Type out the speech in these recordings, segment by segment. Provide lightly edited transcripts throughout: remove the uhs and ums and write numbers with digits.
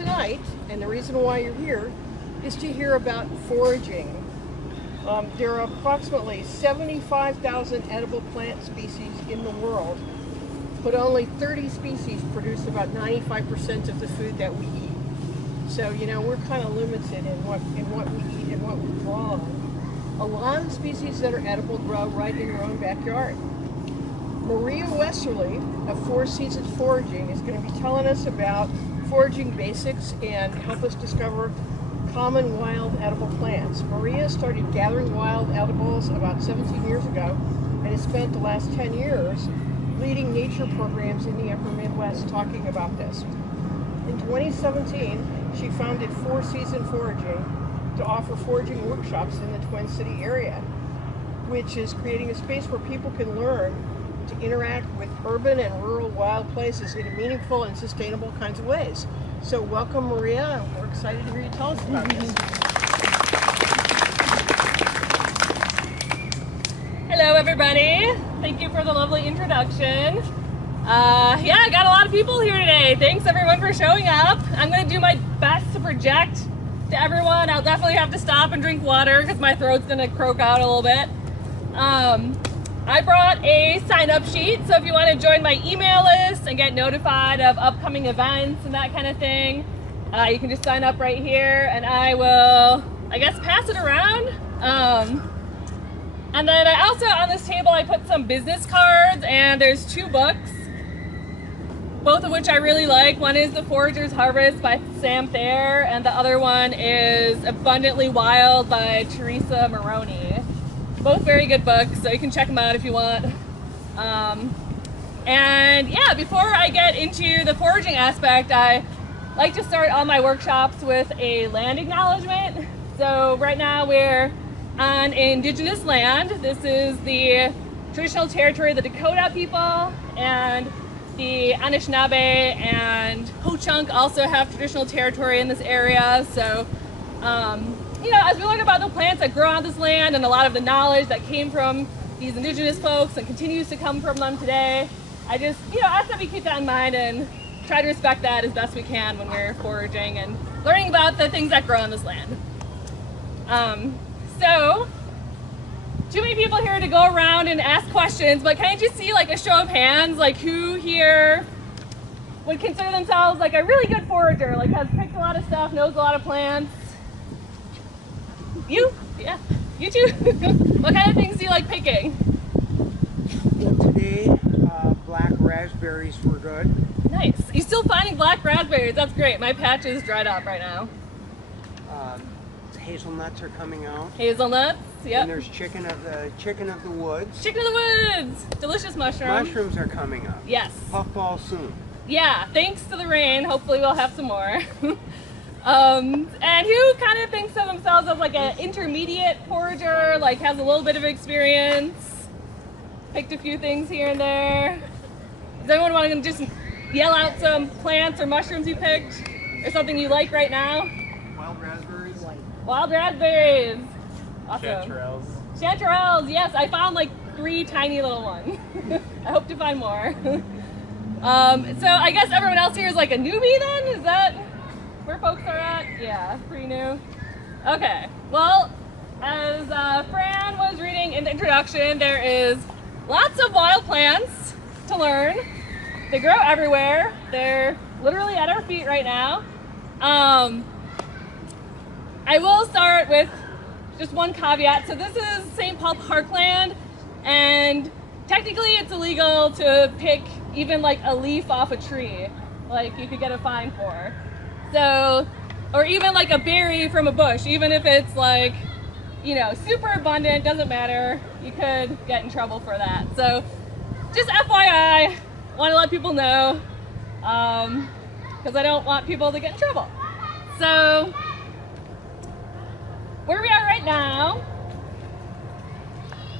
tonight, and the reason why you're here, is to hear about foraging. There are approximately 75,000 edible plant species in the world, but only 30 species produce about 95% of the food that we eat. So, you know, we're kind of limited in what we eat and what we grow on. A lot of species that are edible grow right in your own backyard. Maria Wesserle of Four Season Foraging is going to be telling us about foraging basics and help us discover common wild edible plants. Maria started gathering wild edibles about 17 years ago and has spent the last 10 years leading nature programs in the upper Midwest talking about this. In 2017, she founded Four Season Foraging to offer foraging workshops in the Twin City area, which is creating a space where people can learn to interact with urban and rural wild places in meaningful and sustainable kinds of ways. So welcome, Maria. We're excited to hear you tell us about this. Hello, everybody. Thank you for the lovely introduction. Yeah, I got a lot of people here today. Thanks, everyone, for showing up. I'm going to do my best to project to everyone. I'll definitely have to stop and drink water because my throat's going to croak out a little bit. I brought a sign-up sheet, so if you want to join my email list and get notified of upcoming events and that kind of thing, you can just sign up right here, and I will, I guess, pass it around. And then I also, on this table, I put some business cards, and there's 2 books, both of which I really like. One is The Forager's Harvest by Sam Thayer, and the other one is Abundantly Wild by Teresa Maroney. Both very good books, so you can check them out if you want. And yeah, before I get into the foraging aspect, I like to start all my workshops with a land acknowledgement. So right now we're on indigenous land. This is the traditional territory of the Dakota people, and the Anishinaabe and Ho-Chunk also have traditional territory in this area. So you know, as we learn about the plants that grow on this land and a lot of the knowledge that came from these indigenous folks and continues to come from them today, I just, you know, ask that we keep that in mind and try to respect that as best we can when we're foraging and learning about the things that grow on this land. So, too many people here to go around and ask questions, but can I just see like a show of hands, like who here would consider themselves like a really good forager, like has picked a lot of stuff, knows a lot of plants? You? Yeah. You too? What kind of things do you like picking? Well, today, black raspberries were good. Nice. You're still finding black raspberries. That's great. My patch is dried up right now. Hazelnuts are coming out. Hazelnuts. Yep. And there's chicken of the woods. Chicken of the woods. Delicious mushrooms. Mushrooms are coming up. Yes. Puffball soon. Yeah. Thanks to the rain. Hopefully we'll have some more. And who kind of thinks of themselves as like an intermediate forager, like has a little bit of experience, picked a few things here and there? Does anyone want to just yell out some plants or mushrooms you picked, or something you like right now? Wild raspberries. Wild raspberries. Awesome. Chanterelles. Chanterelles, yes, I found like 3 tiny little ones. I hope to find more. So I guess everyone else here is like a newbie then? Is that where folks are at? Yeah, pretty new. Okay, well, as Fran was reading in the introduction, there is lots of wild plants to learn. They grow everywhere. They're literally at our feet right now. I will start with just one caveat. So this is St. Paul Parkland, and technically it's illegal to pick even like a leaf off a tree, like you could get a fine for. So, or even like a berry from a bush, even if it's like, you know, super abundant, doesn't matter, you could get in trouble for that. So just FYI, want to let people know, because I don't want people to get in trouble. So where we are right now,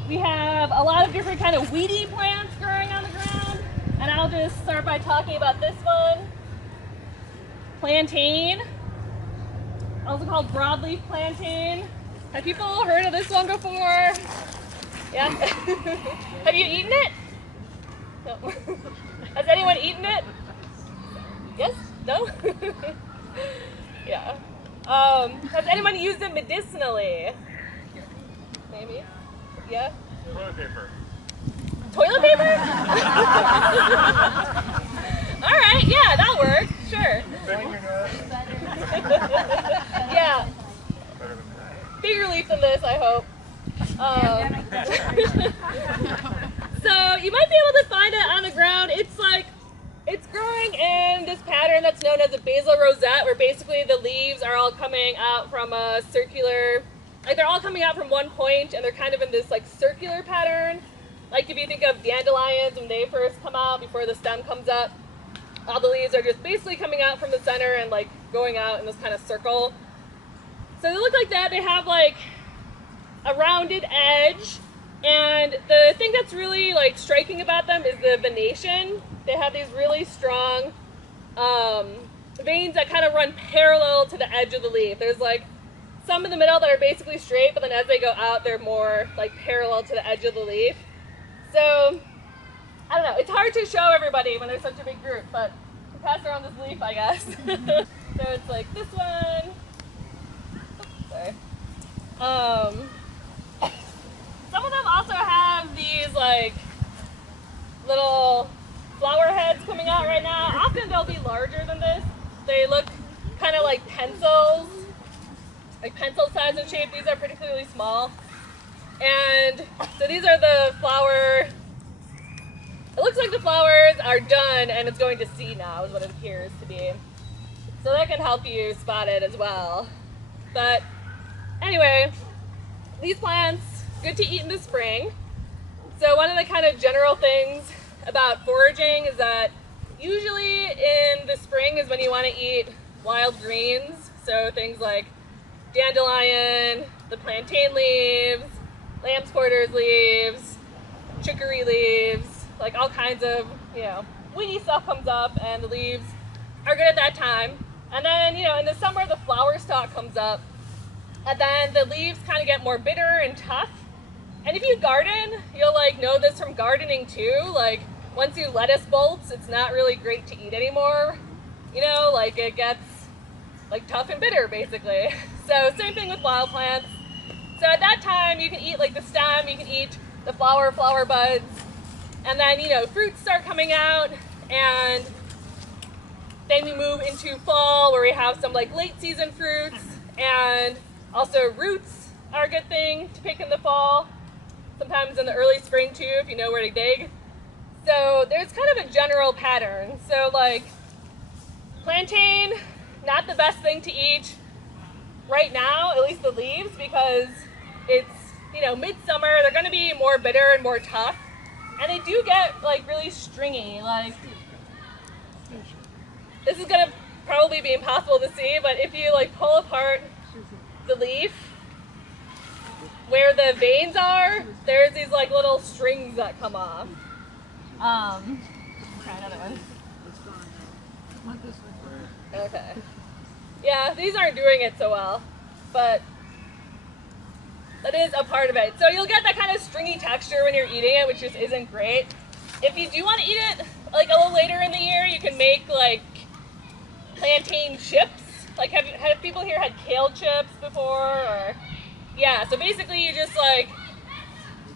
we have a lot of different kind of weedy plants growing on the ground, and I'll just start by talking about this one. Plantain, also called broadleaf plantain. Have people heard of this one before? Yeah? Have you eaten it? No. Has anyone eaten it? Yes? No? Yeah. Has anyone used it medicinally? Maybe? Yeah? Toilet paper. Toilet paper? Alright, yeah, that works. Sure. Yeah. Big relief than this, I hope. So you might be able to find it on the ground. It's growing in this pattern that's known as a Basil Rosette, where basically the leaves are all coming out from a circular, like they're all coming out from one point, and they're kind of in this like circular pattern. Like if you think of dandelions when they first come out before the stem comes up, all the leaves are just basically coming out from the center and like going out in this kind of circle. So they look like that. They have like a rounded edge, and the thing that's really like striking about them is the venation. They have these really strong veins that kind of run parallel to the edge of the leaf. There's like some in the middle that are basically straight, but then as they go out, they're more like parallel to the edge of the leaf. So I don't know, it's hard to show everybody when there's such a big group, but I'll pass around this leaf, I guess. So it's like this one. Oops, sorry. Some of them also have these like little flower heads coming out right now. Often they'll be larger than this. They look kind of like pencils, like pencil size in shape. These are particularly small. And so these are the flower. It looks like the flowers are done and it's going to seed now is what it appears to be. So that can help you spot it as well. But anyway, these plants, good to eat in the spring. So one of the kind of general things about foraging is that usually in the spring is when you want to eat wild greens. So things like dandelion, the plantain leaves, lamb's quarters leaves, chicory leaves, like all kinds of, you know, weedy stuff comes up and the leaves are good at that time. And then, you know, in the summer the flower stalk comes up and then the leaves kind of get more bitter and tough. And if you garden, you'll like know this from gardening too. Like once you lettuce bolts, it's not really great to eat anymore. You know, like it gets like tough and bitter basically. So same thing with wild plants. So at that time you can eat like the stem, you can eat the flower buds, and then, you know, fruits start coming out, and then we move into fall where we have some like late season fruits, and also roots are a good thing to pick in the fall. Sometimes in the early spring too, if you know where to dig. So there's kind of a general pattern. So like plantain, not the best thing to eat right now, at least the leaves, because it's, you know, midsummer, they're going to be more bitter and more tough. And they do get like really stringy. Like this is going to probably be impossible to see, but if you like pull apart the leaf, where the veins are, there's these like little strings that come off. Try another one. Okay. Yeah, these aren't doing it so well, but that is a part of it. So you'll get that kind of stringy texture when you're eating it, which just isn't great. If you do want to eat it like a little later in the year, you can make like plantain chips. Like have people here had kale chips before? Or yeah, so basically you just like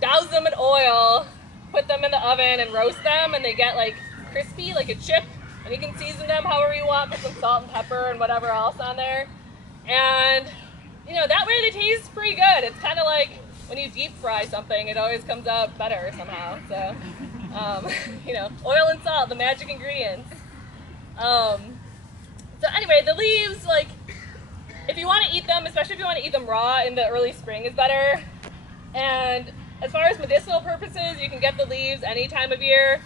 douse them in oil, put them in the oven and roast them, and they get like crispy like a chip, and you can season them however you want, put some salt and pepper and whatever else on there. And you know, that way they taste pretty good. It's kind of like when you deep fry something, it always comes out better somehow. So, you know, oil and salt, the magic ingredients. So anyway, the leaves, like, if you want to eat them, especially if you want to eat them raw in the early spring, is better. And as far as medicinal purposes, you can get the leaves any time of year.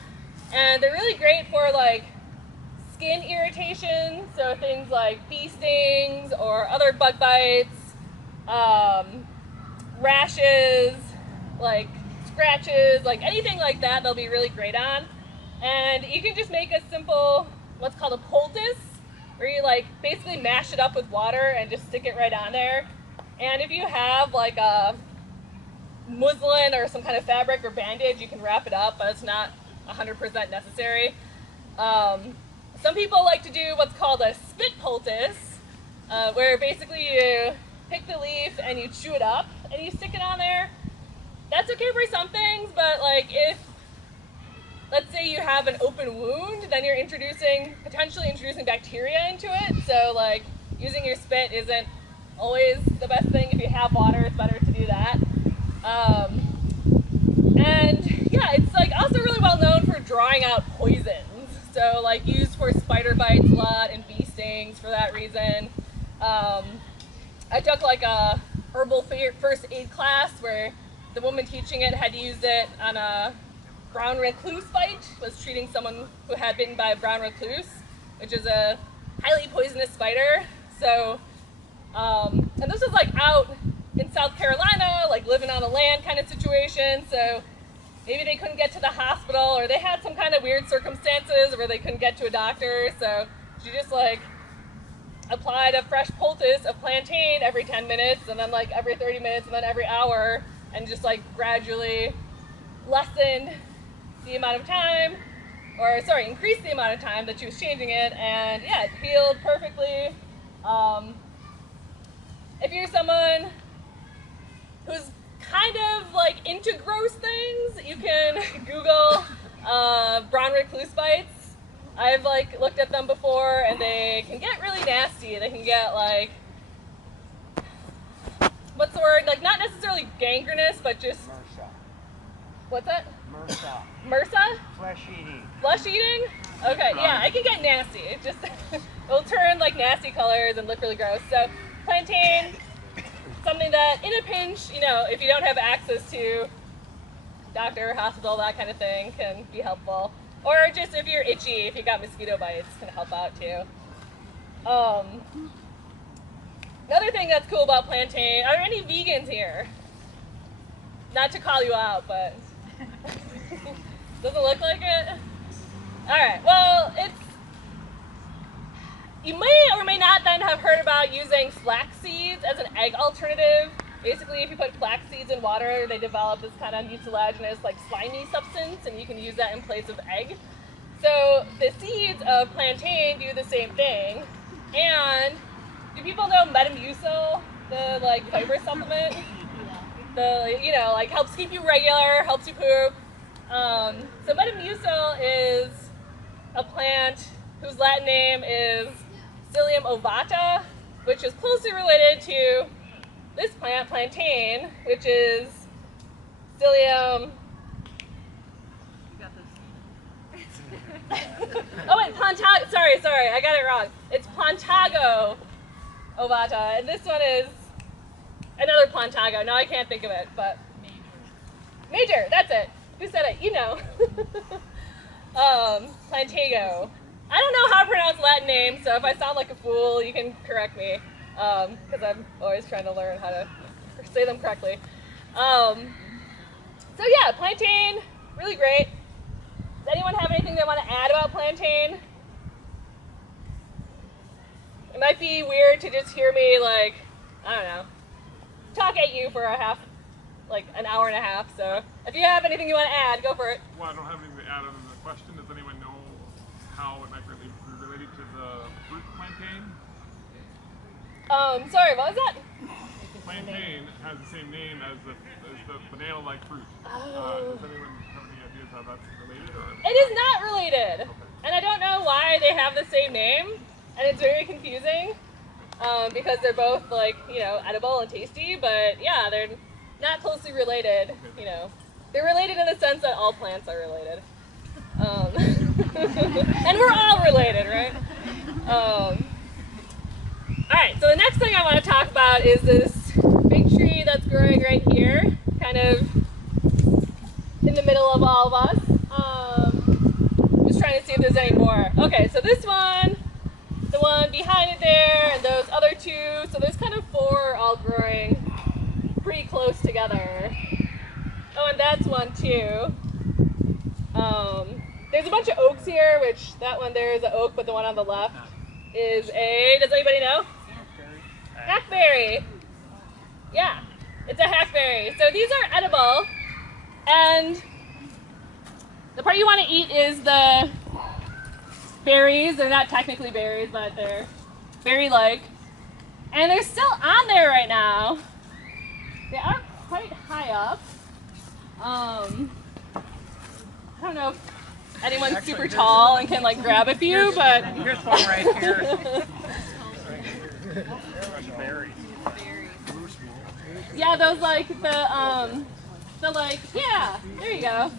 And they're really great for, like, skin irritation, so things like bee stings or other bug bites, rashes, like scratches, like anything like that, they'll be really great on. And you can just make a simple, what's called a poultice, where you like basically mash it up with water and just stick it right on there. And if you have like a muslin or some kind of fabric or bandage, you can wrap it up, but it's not 100% necessary. Some people like to do what's called a spit Poultice, where basically you pick the leaf and you chew it up and you stick it on there. That's okay for some things, but like if, let's say you have an open wound, then you're potentially introducing bacteria into it. So like using your spit isn't always the best thing. If you have water, it's better to do that. And yeah, it's like also really well known for drawing out poisons. So like used for spider bites a lot and bee stings for that reason. I took like a herbal first aid class where the woman teaching it had used it on a brown recluse bite, was treating someone who had been by a brown recluse, which is a highly poisonous spider. So, and this was like out in South Carolina, like living on the land kind of situation. So maybe they couldn't get to the hospital, or they had some kind of weird circumstances where they couldn't get to a doctor. So she just like applied a fresh poultice of plantain every 10 minutes, and then like every 30 minutes, and then every hour, and just like gradually lessened the amount of time, or sorry, increased the amount of time that she was changing it, and yeah, it healed perfectly. If you're someone who's kind of like into gross things, you can Google brown recluse bites. I've like looked at them before, and they can get really nasty. They can get like, what's the word? Like not necessarily gangrenous, but just MRSA. What's that? MRSA. MRSA? Flesh eating. Flesh eating? Okay, yeah, it can get nasty. It just it'll turn like nasty colors and look really gross. So plantain, something that in a pinch, you know, if you don't have access to doctor, hospital, that kind of thing, can be helpful. Or just if you're itchy, if you got mosquito bites, can help out too. Another thing that's cool about plantain, are there any vegans here? Not to call you out, but doesn't look like it? Alright, well, you may or may not then have heard about using flax seeds as an egg alternative. Basically, if you put flax seeds in water, they develop this kind of mucilaginous, like slimy substance, and you can use that in place of egg. So the seeds of plantain do the same thing. And do people know Metamucil, the like fiber supplement? The, you know, like helps keep you regular, helps you poop. So Metamucil is a plant whose Latin name is Psyllium ovata, which is closely related to this plant, plantain, which is Psyllium. You got this. Oh wait, Plantago. Sorry, I got it wrong. It's Plantago ovata, and this one is another Plantago. Now I can't think of it, but Major. That's it. Who said it? You know. Plantago. I don't know how to pronounce Latin names, so if I sound like a fool, you can correct me, because I'm always trying to learn how to say them correctly. So yeah, plantain, really great. Does anyone have anything they want to add about plantain? It might be weird to just hear me, like, I don't know, talk at you for an hour and a half, so if you have anything you want to add, go for it. Well, I don't have anything to add other than the question. Does anyone know how it might be related to the fruit plantain? Sorry, what was that? Plantain has the same name as the banana-like fruit. Oh. Does anyone have any ideas how that's related? Or? It is not related, and I don't know why they have the same name, and it's very confusing, because they're both like, you know, edible and tasty, but yeah, they're not closely related, you know. They're related in the sense that all plants are related. And we're all related, right? Alright, so the next thing I want to talk about is this big tree that's growing right here, kind of in the middle of all of us. Just trying to see if there's any more. Okay, so this one, the one behind it there, and those other two, so there's kind of four all growing pretty close together. Oh, and that's one too. There's a bunch of oaks here, which that one there is an oak, but the one on the left is a, does anybody know? Hackberry. Yeah, it's a hackberry. So these are edible, and the part you want to eat is the berries. They're not technically berries, but they're berry-like. And they're still on there right now. They are quite high up. I don't know if anyone's super tall and can like grab a few, but Here's one right here. yeah, those like the like, yeah, there you go.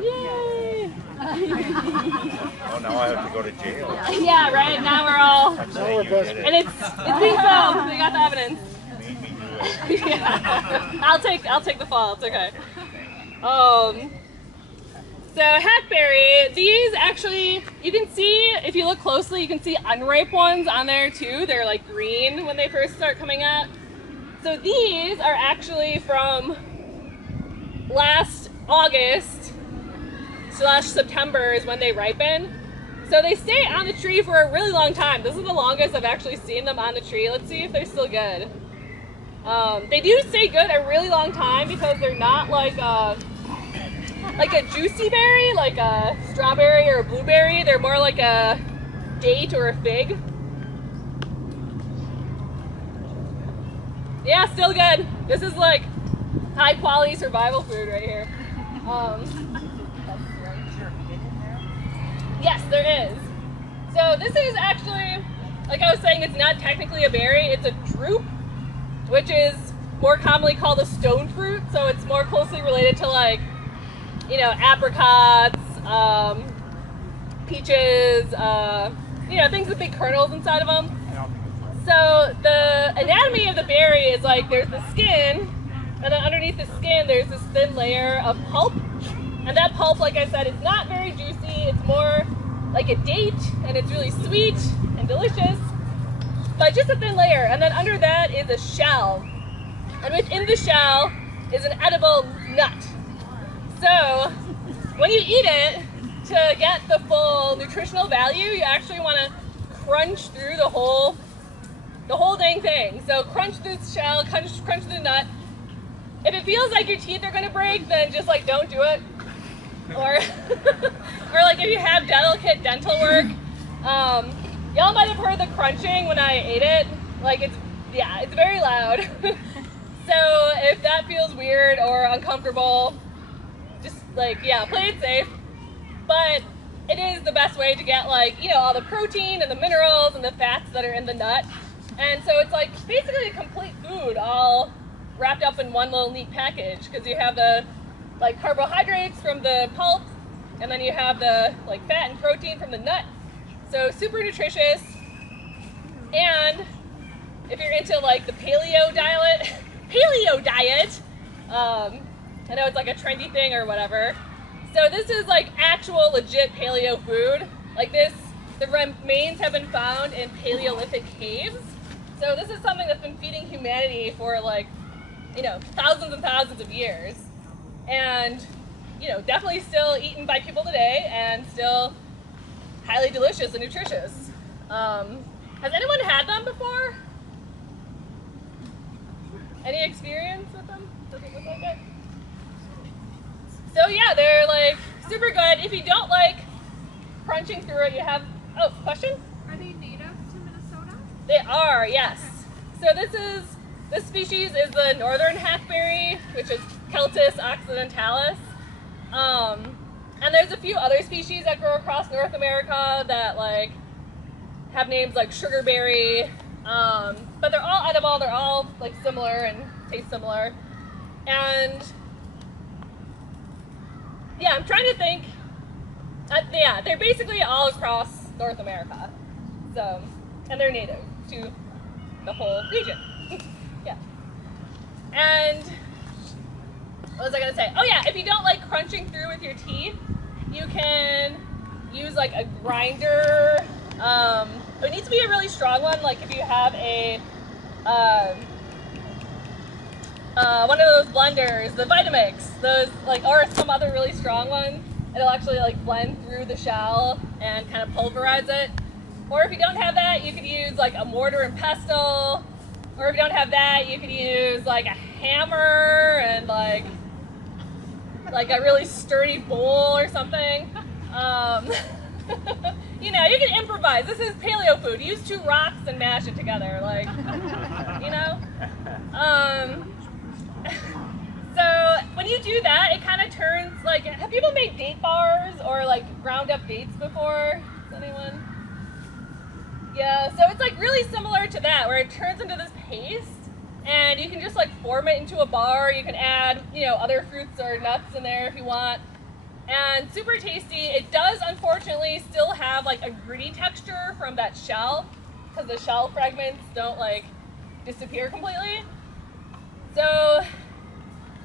Yay! Oh, now I have to go to jail. Yeah, right, now we're all, I'm saying you did it. and it's being filmed, we got the evidence. You made me do it. Yeah. I'll take the fall, it's okay. So Hackberry, these actually, you can see, if you look closely, you can see unripe ones on there too. They're like green when they first start coming up. So these are actually from last August / September is when they ripen. So they stay on the tree for a really long time. This is the longest I've actually seen them on the tree. Let's see if they're still good. They do stay good a really long time because they're not like a juicy berry, like a strawberry or a blueberry. They're more like a date or a fig. Yeah, still good. This is like high quality survival food right here. Yes, there is. So this is actually, like I was saying, it's not technically a berry, it's a drupe, which is more commonly called a stone fruit. So it's more closely related to like, you know, apricots, peaches, you know, things with big kernels inside of them. So the anatomy of the berry is like there's the skin, and then underneath the skin there's this thin layer of pulp. And that pulp, like I said, is not very juicy. It's more like a date, and it's really sweet and delicious. But just a thin layer. And then under that is a shell. And within the shell is an edible nut. So when you eat it, to get the full nutritional value, you actually want to crunch through the whole dang thing. So crunch through the shell, crunch through the nut. If it feels like your teeth are going to break, then just like don't do it. Or like if you have delicate dental work, y'all might have heard the crunching when I ate it. Like it's very loud. So if that feels weird or uncomfortable, just like, yeah, play it safe. But it is the best way to get like, you know, all the protein and the minerals and the fats that are in the nut. And so it's like basically a complete food all wrapped up in one little neat package, because you have the like carbohydrates from the pulp, and then you have the like fat and protein from the nut. So super nutritious. And if you're into like the paleo diet, I know it's like a trendy thing or whatever. So this is like actual legit paleo food. Like this, the remains have been found in Paleolithic caves. So this is something that's been feeding humanity for like, you know, thousands and thousands of years. And, you know, definitely still eaten by people today and still highly delicious and nutritious. Has anyone had them before? Any experience with them? Does it look like it? So yeah, they're like super good. If you don't like crunching through it, you have, oh, question? Are they native to Minnesota? They are, yes. So this species is the northern hackberry, which is Poultice occidentalis. And there's a few other species that grow across North America that like have names like sugarberry, but they're all edible. They're all like similar and taste similar. And yeah, I'm trying to think. Yeah, they're basically all across North America. So, and they're native to the whole region. Yeah. And what was I gonna say? Oh yeah, if you don't like crunching through with your teeth, you can use like a grinder. It needs to be a really strong one. Like if you have a one of those blenders, the Vitamix, those like, or some other really strong one, it'll actually like blend through the shell and kind of pulverize it. Or if you don't have that, you could use like a mortar and pestle. Or if you don't have that, you could use like a hammer and like a really sturdy bowl or something. you know, you can improvise. This is paleo food. Use 2 rocks and mash it together, like, you know? So when you do that, it kind of turns, like, have people made date bars or like ground up dates before? Does anyone? Yeah, so it's like really similar to that, where it turns into this paste, and you can just like form it into a bar. You can add, you know, other fruits or nuts in there if you want. And super tasty. It does unfortunately still have like a gritty texture from that shell, because the shell fragments don't like disappear completely. So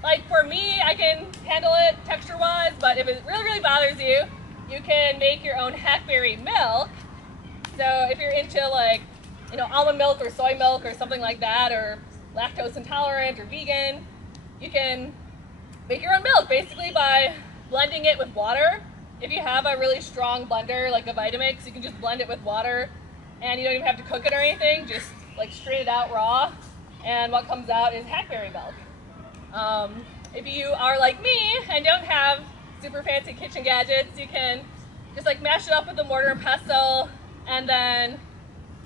like for me, I can handle it texture-wise, but if it really, really bothers you, you can make your own Hackberry milk. So if you're into like, you know, almond milk or soy milk or something like that, or lactose intolerant or vegan, you can make your own milk basically by blending it with water. If you have a really strong blender like a Vitamix, you can just blend it with water, and you don't even have to cook it or anything, just like strain it out raw, and what comes out is Hackberry milk. If you are like me and don't have super fancy kitchen gadgets, you can just like mash it up with a mortar and pestle and then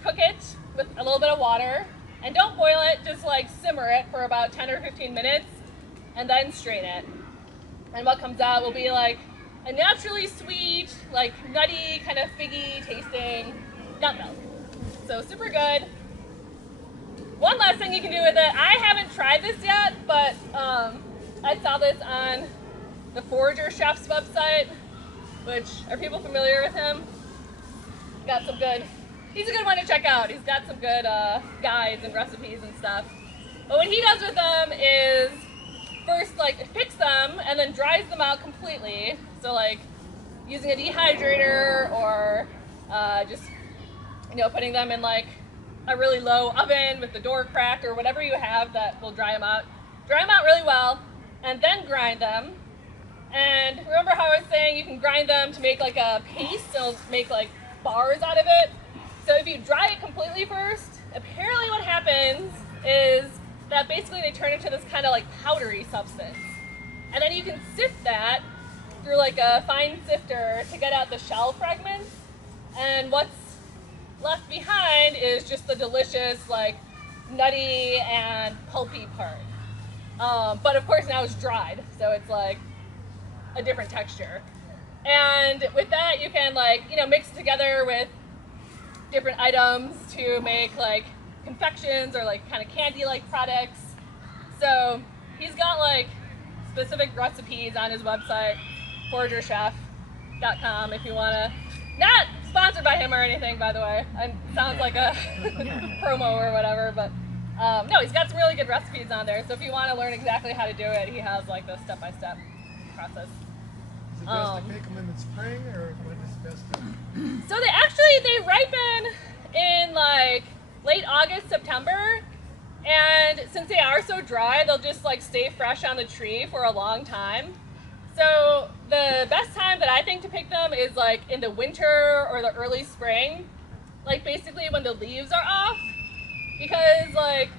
cook it with a little bit of water, and don't boil it, just like simmer it for about 10 or 15 minutes and then strain it. And what comes out will be like a naturally sweet, like nutty, kind of figgy tasting nut milk. So super good. One last thing you can do with it, I haven't tried this yet, but I saw this on the Forager Chef's website, which, are people familiar with him? Got some good, he's a good one to check out. He's got some good guides and recipes and stuff. But what he does with them is first like picks them and then dries them out completely. So like using a dehydrator or just, you know, putting them in like a really low oven with the door cracked or whatever you have that will dry them out. Dry them out really well and then grind them. And remember how I was saying you can grind them to make like a paste, so make like bars out of it. So if you dry it completely first, apparently what happens is that basically they turn into this kind of like powdery substance. And then you can sift that through like a fine sifter to get out the shell fragments. And what's left behind is just the delicious like nutty and pulpy part. But of course now it's dried, so it's like a different texture. And with that you can like, you know, mix it together with different items to make like confections or like kind of candy-like products. So he's got like specific recipes on his website, foragerchef.com, if you want to. Not sponsored by him or anything, by the way. It sounds like a promo or whatever, but no, he's got some really good recipes on there. So if you want to learn exactly how to do it, he has like the step-by-step process. Is it best to pick them in the spring, or when is it best to? So they ripen in like late August, September, and since they are so dry, they'll just like stay fresh on the tree for a long time. So the best time that I think to pick them is like in the winter or the early spring, like basically when the leaves are off, because like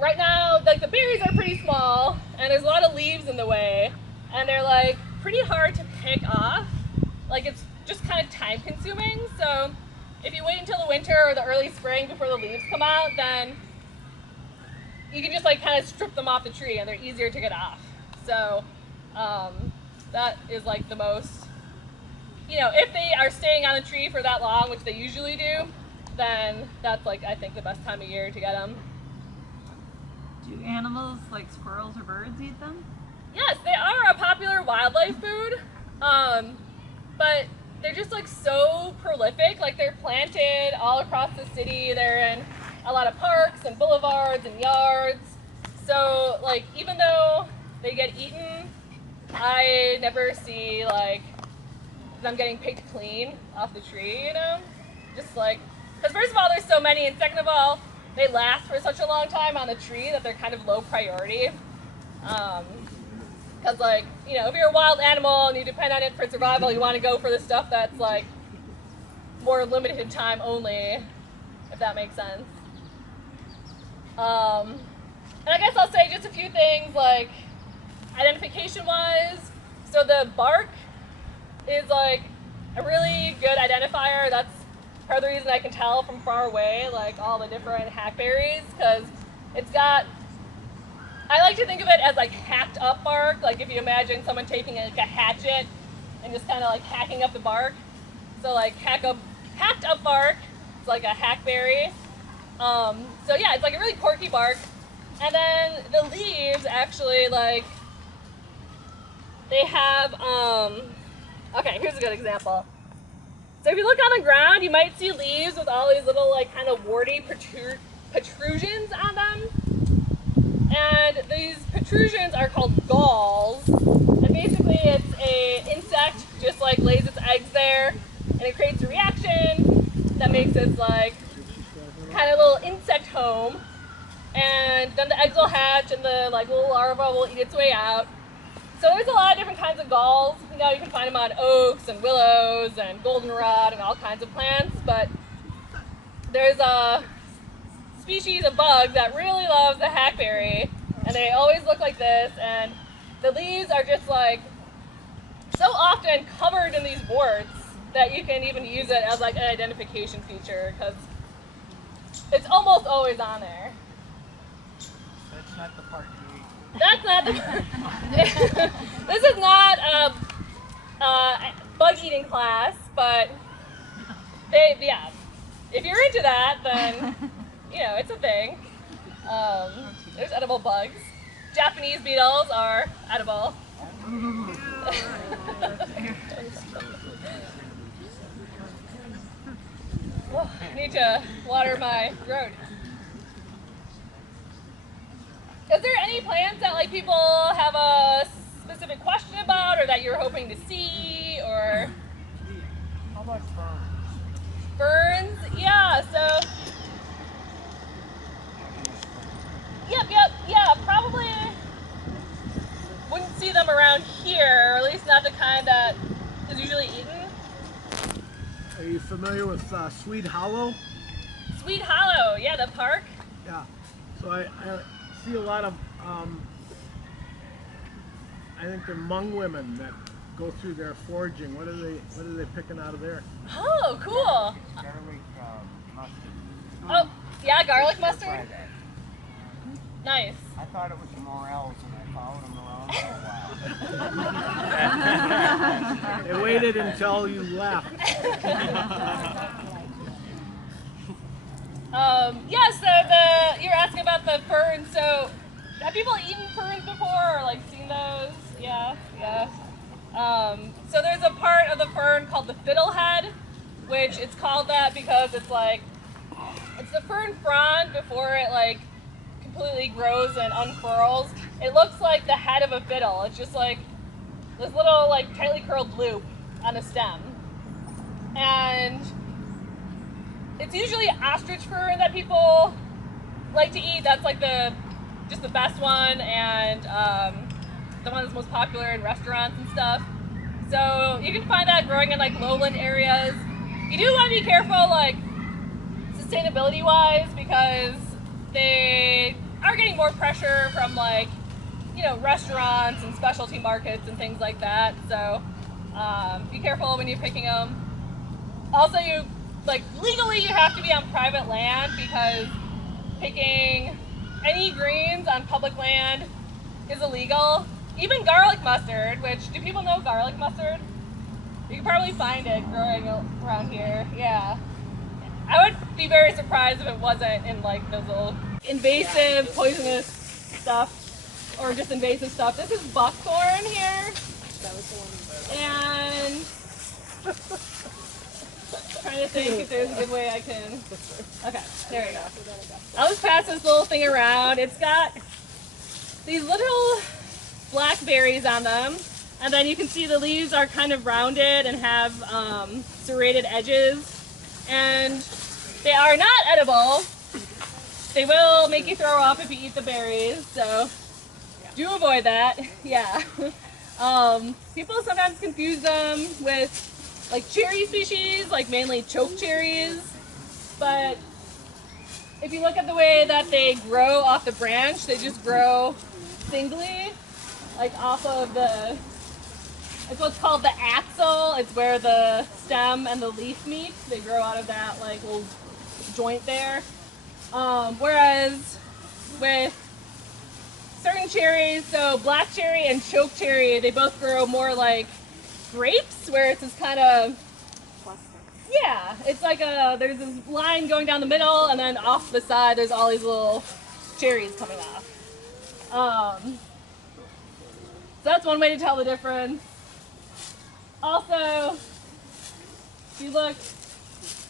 right now like the berries are pretty small and there's a lot of leaves in the way, and they're like pretty hard to pick off. Like it's just kind of time consuming. So if you wait until the winter or the early spring before the leaves come out, then you can just like kind of strip them off the tree and they're easier to get off. So that is like the most, you know, if they are staying on the tree for that long, which they usually do, then that's like I think the best time of year to get them. Do animals like squirrels or birds eat them? Yes, they are a popular wildlife food, but they're just like so prolific. Like they're planted all across the city. They're in a lot of parks and boulevards and yards. So like even though they get eaten, I never see like them getting picked clean off the tree, you know? Just like, because first of all there's so many, and second of all they last for such a long time on the tree that they're kind of low priority. Because like, you know, if you're a wild animal and you depend on it for survival, you want to go for the stuff that's like more limited time only, if that makes sense. And I guess I'll say just a few things like identification wise. So the bark is like a really good identifier. That's part of the reason I can tell from far away, like all the different hackberries, because it's got, I like to think of it as like hacked up bark. Like if you imagine someone taking like a hatchet and just kind of like hacking up the bark. So like hacked up bark, it's like a hackberry. So yeah, it's like a really quirky bark. And then the leaves actually, like, they have, okay, here's a good example. So if you look on the ground, you might see leaves with all these little like kind of warty protrusions on them. And these protrusions are called galls. And basically it's a insect just like lays its eggs there, and it creates a reaction that makes its like kind of little insect home. And then the eggs will hatch and the like little larva will eat its way out. So there's a lot of different kinds of galls. You know, you can find them on oaks and willows and goldenrod and all kinds of plants, but there's a species of bug that really loves the hackberry, and they always look like this, and the leaves are just like so often covered in these warts that you can even use it as like an identification feature, because it's almost always on there. That's not the part you eat. That's not the This is not a bug eating class, but yeah, if you're into that, then you know, it's a thing. There's edible bugs. Japanese beetles are edible. Oh, I need to water my throat. Is there any plants that like people have a specific question about, or that you're hoping to see, or? How about ferns? Ferns? Yeah, so. Yeah, probably wouldn't see them around here, or at least not the kind that is usually eaten. Are you familiar with Sweet Hollow? Sweet Hollow, yeah, the park. Yeah. So I see a lot of, I think they're Hmong women that go through their foraging. What are they picking out of there? Oh, cool. Garlic mustard. Oh, yeah, garlic mustard. Try that. Nice. I thought it was morels, and I followed them around for a while. They waited until you left. Yeah, so you're asking about the ferns. So have people eaten ferns before, or like seen those? Yeah. So there's a part of the fern called the fiddlehead, which it's called that because it's the fern frond before it like completely grows and unfurls. It looks like the head of a fiddle. It's just like this little like tightly curled loop on a stem. And it's usually ostrich fern that people like to eat. That's like just the best one, and the one that's most popular in restaurants and stuff. So you can find that growing in like lowland areas. You do want to be careful like sustainability wise, because they are getting more pressure from like, you know, restaurants and specialty markets and things like that. So be careful when you're picking them. Also, legally you have to be on private land, because picking any greens on public land is illegal. Even garlic mustard, which, do people know garlic mustard? You can probably find it growing around here, yeah. I would be very surprised if it wasn't in like those little invasive, poisonous stuff, or just invasive stuff. This is buckthorn here, and trying to think if there's a good way I can. Okay, there we go. I'll just pass this little thing around. It's got these little black berries on them, and then you can see the leaves are kind of rounded and have serrated edges, and they are not edible. They will make you throw up if you eat the berries, so do avoid that. Yeah. People sometimes confuse them with like cherry species, like mainly choke cherries, but if you look at the way that they grow off the branch, they just grow singly, like off of the It's what's called the axil. It's where the stem and the leaf meet. They grow out of that like little joint there. Whereas with certain cherries, so black cherry and choke cherry, they both grow more like grapes, where it's this kind of, yeah, it's like there's this line going down the middle, and then off the side there's all these little cherries coming off. So that's one way to tell the difference. Also, if you look,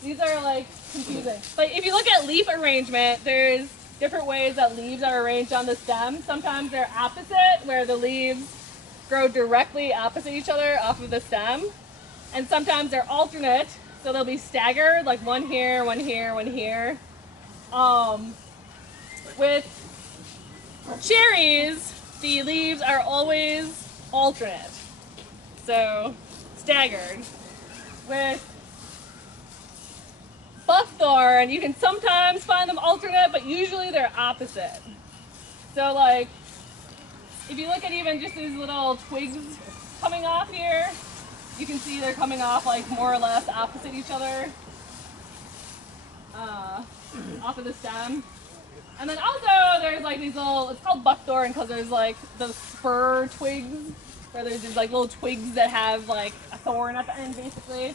these are like confusing. But if you look at leaf arrangement, there's different ways that leaves are arranged on the stem. Sometimes they're opposite, where the leaves grow directly opposite each other off of the stem. And sometimes they're alternate, so they'll be staggered, like one here, one here, one here. With cherries, the leaves are always alternate, so staggered. With buckthorn, you can sometimes find them alternate, but usually they're opposite. So like, if you look at even just these little twigs coming off here, you can see they're coming off like more or less opposite each other off of the stem. And then also there's like these little, it's called buckthorn because there's like the spur twigs, where there's these like little twigs that have like a thorn at the end basically.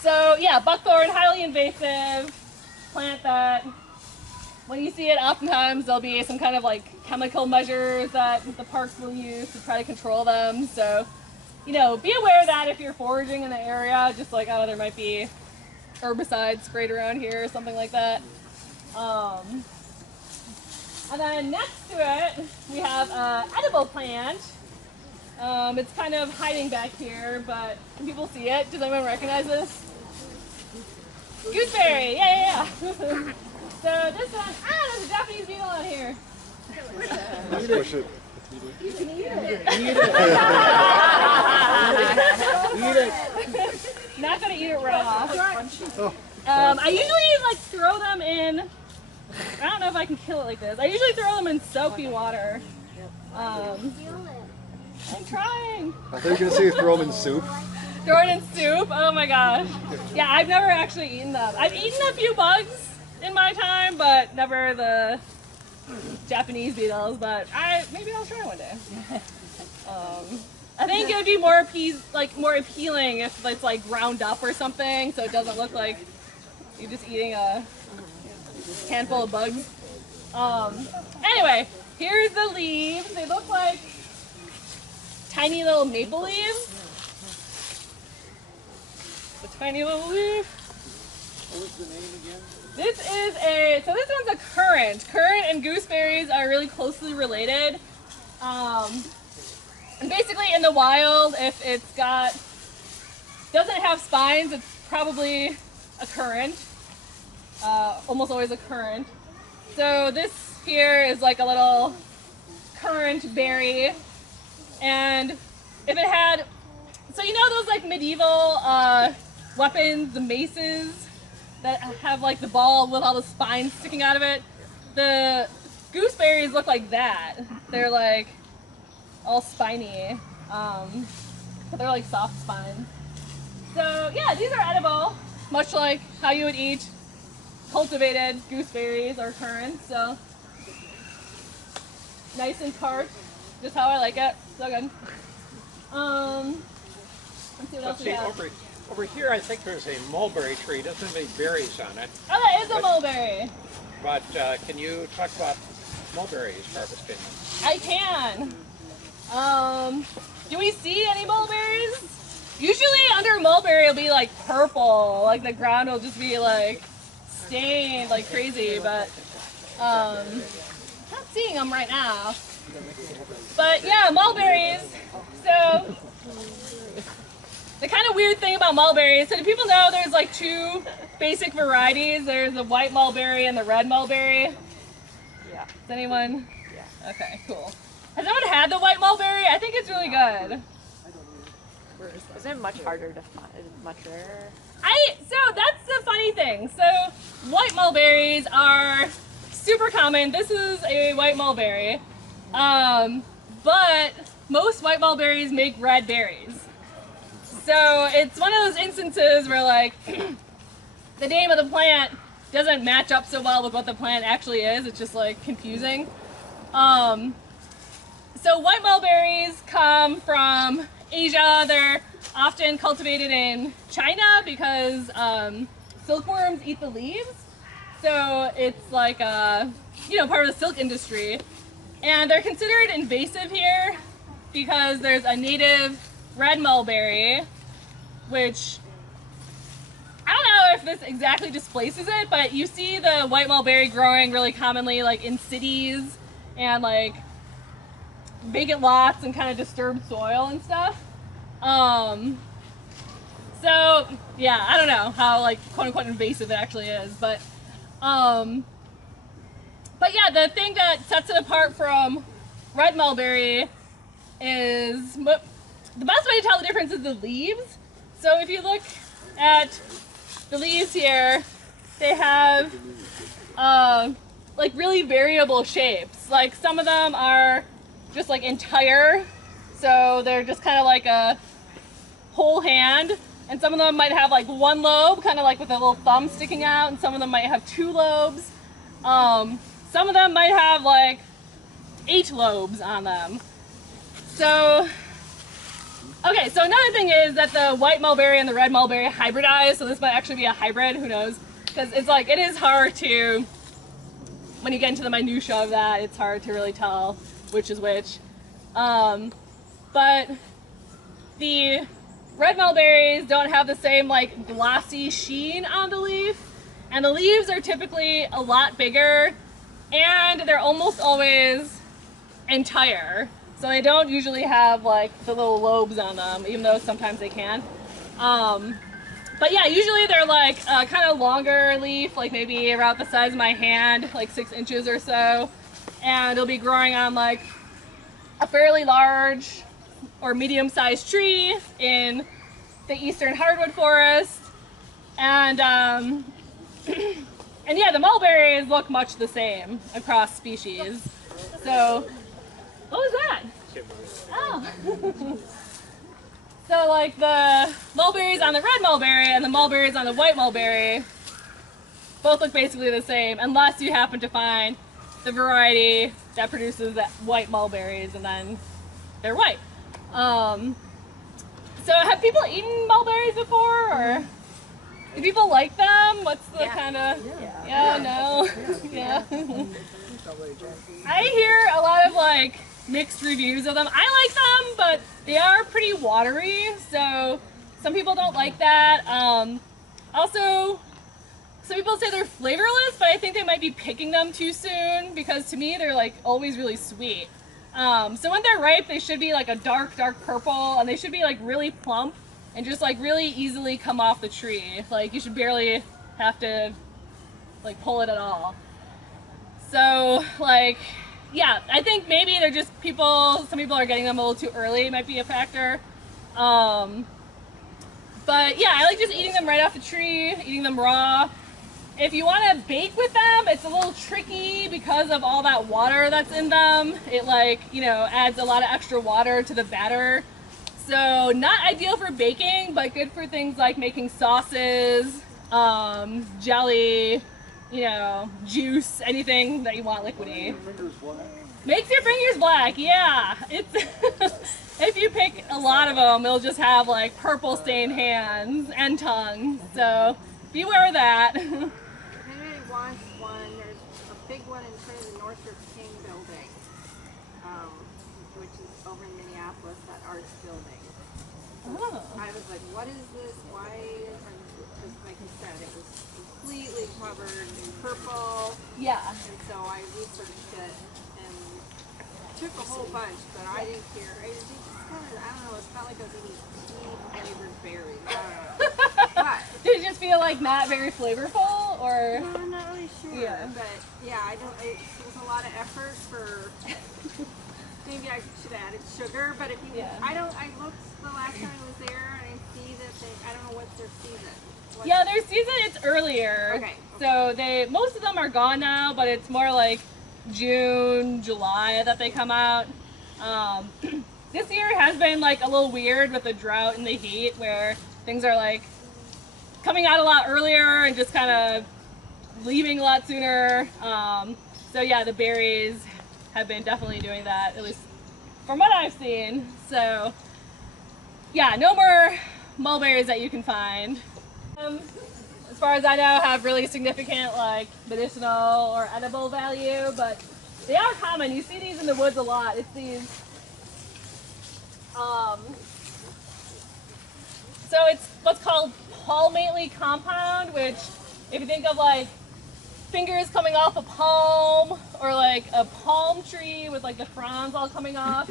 So yeah, buckthorn, highly invasive plant that when you see it, oftentimes there'll be some kind of like chemical measures that the parks will use to try to control them. So, you know, be aware of that if you're foraging in the area, just like, oh, there might be herbicides sprayed around here or something like that. And then next to it, we have an edible plant. It's kind of hiding back here, but can people see it? Does anyone recognize this? Gooseberry, yeah. So this one, there's a Japanese beetle on here. Let's push it. You can eat it. Eat it. Not gonna eat it raw. I usually like throw them in, I don't know if I can kill it like this. I usually throw them in soapy water. I'm trying. I thought you were going to say throw them in soup. Throw it in soup? Oh my gosh. Yeah, I've never actually eaten them. I've eaten a few bugs in my time, but never the Japanese beetles, but maybe I'll try one day. I think it would be more appealing if it's like ground up or something, so it doesn't look like you're just eating a handful of bugs. Anyway, here's the leaves. They look like tiny little maple leaves. A tiny little leaf. What was the name again? This is this one's a currant. Currant and gooseberries are really closely related. And basically in the wild, if it's doesn't have spines, it's probably a currant. Almost always a currant. So this here is like a little currant berry. And if it had, so you know those like medieval weapons, the maces that have like the ball with all the spines sticking out of it? The gooseberries look like that. They're like all spiny, but they're like soft spines. So yeah, these are edible, much like how you would eat cultivated gooseberries or currants. So nice and tart, just how I like it. So good. Let's see what else we have. Over here, I think there's a mulberry tree. It doesn't have any berries on it. Oh, that is a mulberry. But can you talk about mulberries harvesting? I can. Do we see any mulberries? Usually under mulberry it'll be like purple, like the ground will just be like stained like crazy, but not seeing them right now. But yeah, mulberries. So the kind of weird thing about mulberries, so do people know there's like two basic varieties? There's the white mulberry and the red mulberry. Yeah. Does anyone? Yeah. Okay, cool. Has anyone had the white mulberry? I think it's really good. Isn't it much harder to find? Is it much rarer? So that's the funny thing. So white mulberries are super common. This is a white mulberry. But most white mulberries make red berries. So it's one of those instances where like the name of the plant doesn't match up so well with what the plant actually is. It's just like confusing. So white mulberries come from Asia. They're often cultivated in China because silkworms eat the leaves. So it's like part of the silk industry. And they're considered invasive here because there's a native red mulberry, which I don't know if this exactly displaces it, but you see the white mulberry growing really commonly like in cities and like vacant lots and kind of disturbed soil and stuff. So yeah, I don't know how like quote unquote invasive it actually is, but yeah, the thing that sets it apart from red mulberry is the best way to tell the difference is the leaves. So if you look at the leaves here, they have like really variable shapes. Like some of them are just like entire, so they're just kind of like a whole hand, and some of them might have like one lobe, kind of like with a little thumb sticking out, and some of them might have 2 lobes. Some of them might have like 8 lobes on them. So, okay, so another thing is that the white mulberry and the red mulberry hybridize, so this might actually be a hybrid, who knows? Because it's like, it is hard to, when you get into the minutia of that, it's hard to really tell which is which. But the red mulberries don't have the same like glossy sheen on the leaf, and the leaves are typically a lot bigger, and they're almost always entire. So they don't usually have like the little lobes on them, even though sometimes they can. But yeah, usually they're like kind of longer leaf, like maybe around the size of my hand, like 6 inches or so. And it'll be growing on like a fairly large or medium-sized tree in the eastern hardwood forest. And and yeah, the mulberries look much the same across species. So, what was that? Oh. So like the mulberries on the red mulberry and the mulberries on the white mulberry both look basically the same, unless you happen to find the variety that produces the white mulberries and then they're white. So have people eaten mulberries before, or do people like them? What's the kind of, no, yeah. I hear a lot of like mixed reviews of them. I like them, but they are pretty watery, so some people don't like that. Also, some people say they're flavorless, but I think they might be picking them too soon, because to me they're like always really sweet. So when they're ripe, they should be like a dark purple, and they should be like really plump and just like really easily come off the tree. Like you should barely have to like pull it at all. So like, yeah, I think maybe they're just some people are getting them a little too early, might be a factor. But yeah, I like just eating them right off the tree, eating them raw. If you want to bake with them, it's a little tricky because of all that water that's in them. It like, adds a lot of extra water to the batter. So not ideal for baking, but good for things like making sauces, jelly, juice, anything that you want liquidy. Makes your fingers black, yeah. It's if you pick a lot of them, it'll just have like purple stained hands and tongue. So beware of that. Anybody wants one, there's a big one in front of the Northrop King building, which is over in Minneapolis, that arts building. Oh. I was like, what is this? Why? Because like you said, it was completely covered in purple. Yeah. And so I researched it and took a whole bunch, but I didn't care. It just kind of, I don't know, it's not like I was eating tea-flavored berries. I don't know. But did it just feel like not very flavorful, or? no, I'm not really sure. Yeah. But yeah, it was a lot of effort for. Maybe I should have added sugar, but if you, I looked the last time I was there, and I see that I don't know what's their season. Yeah, their season, it's earlier. Okay. So most of them are gone now, but it's more like June, July that they come out. this year has been like a little weird with the drought and the heat, where things are like coming out a lot earlier and just kind of leaving a lot sooner. So yeah, the berries have been definitely doing that, at least from what I've seen. So yeah, no more mulberries that you can find. As far as I know, have really significant like medicinal or edible value, but they are common. You see these in the woods a lot. It's these, so it's what's called palmately compound, which if you think of like fingers coming off a palm or like a palm tree with like the fronds all coming off,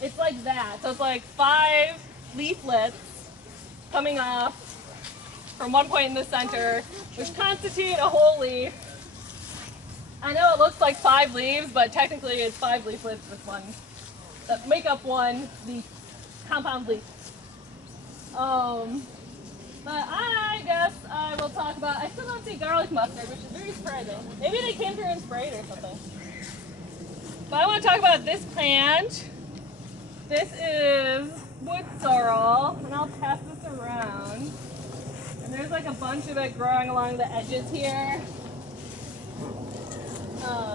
it's like that. So it's like 5 leaflets coming off from one point in the center, which constitute a whole leaf. I know it looks like 5 leaves, but technically it's 5 leaflets with one that make up one leaf, compound leaf. But I guess I will talk about, I still don't see garlic mustard, which is very surprising. Maybe they came through and sprayed or something. But I want to talk about this plant. This is wood sorrel, and I'll pass this around. And there's like a bunch of it growing along the edges here.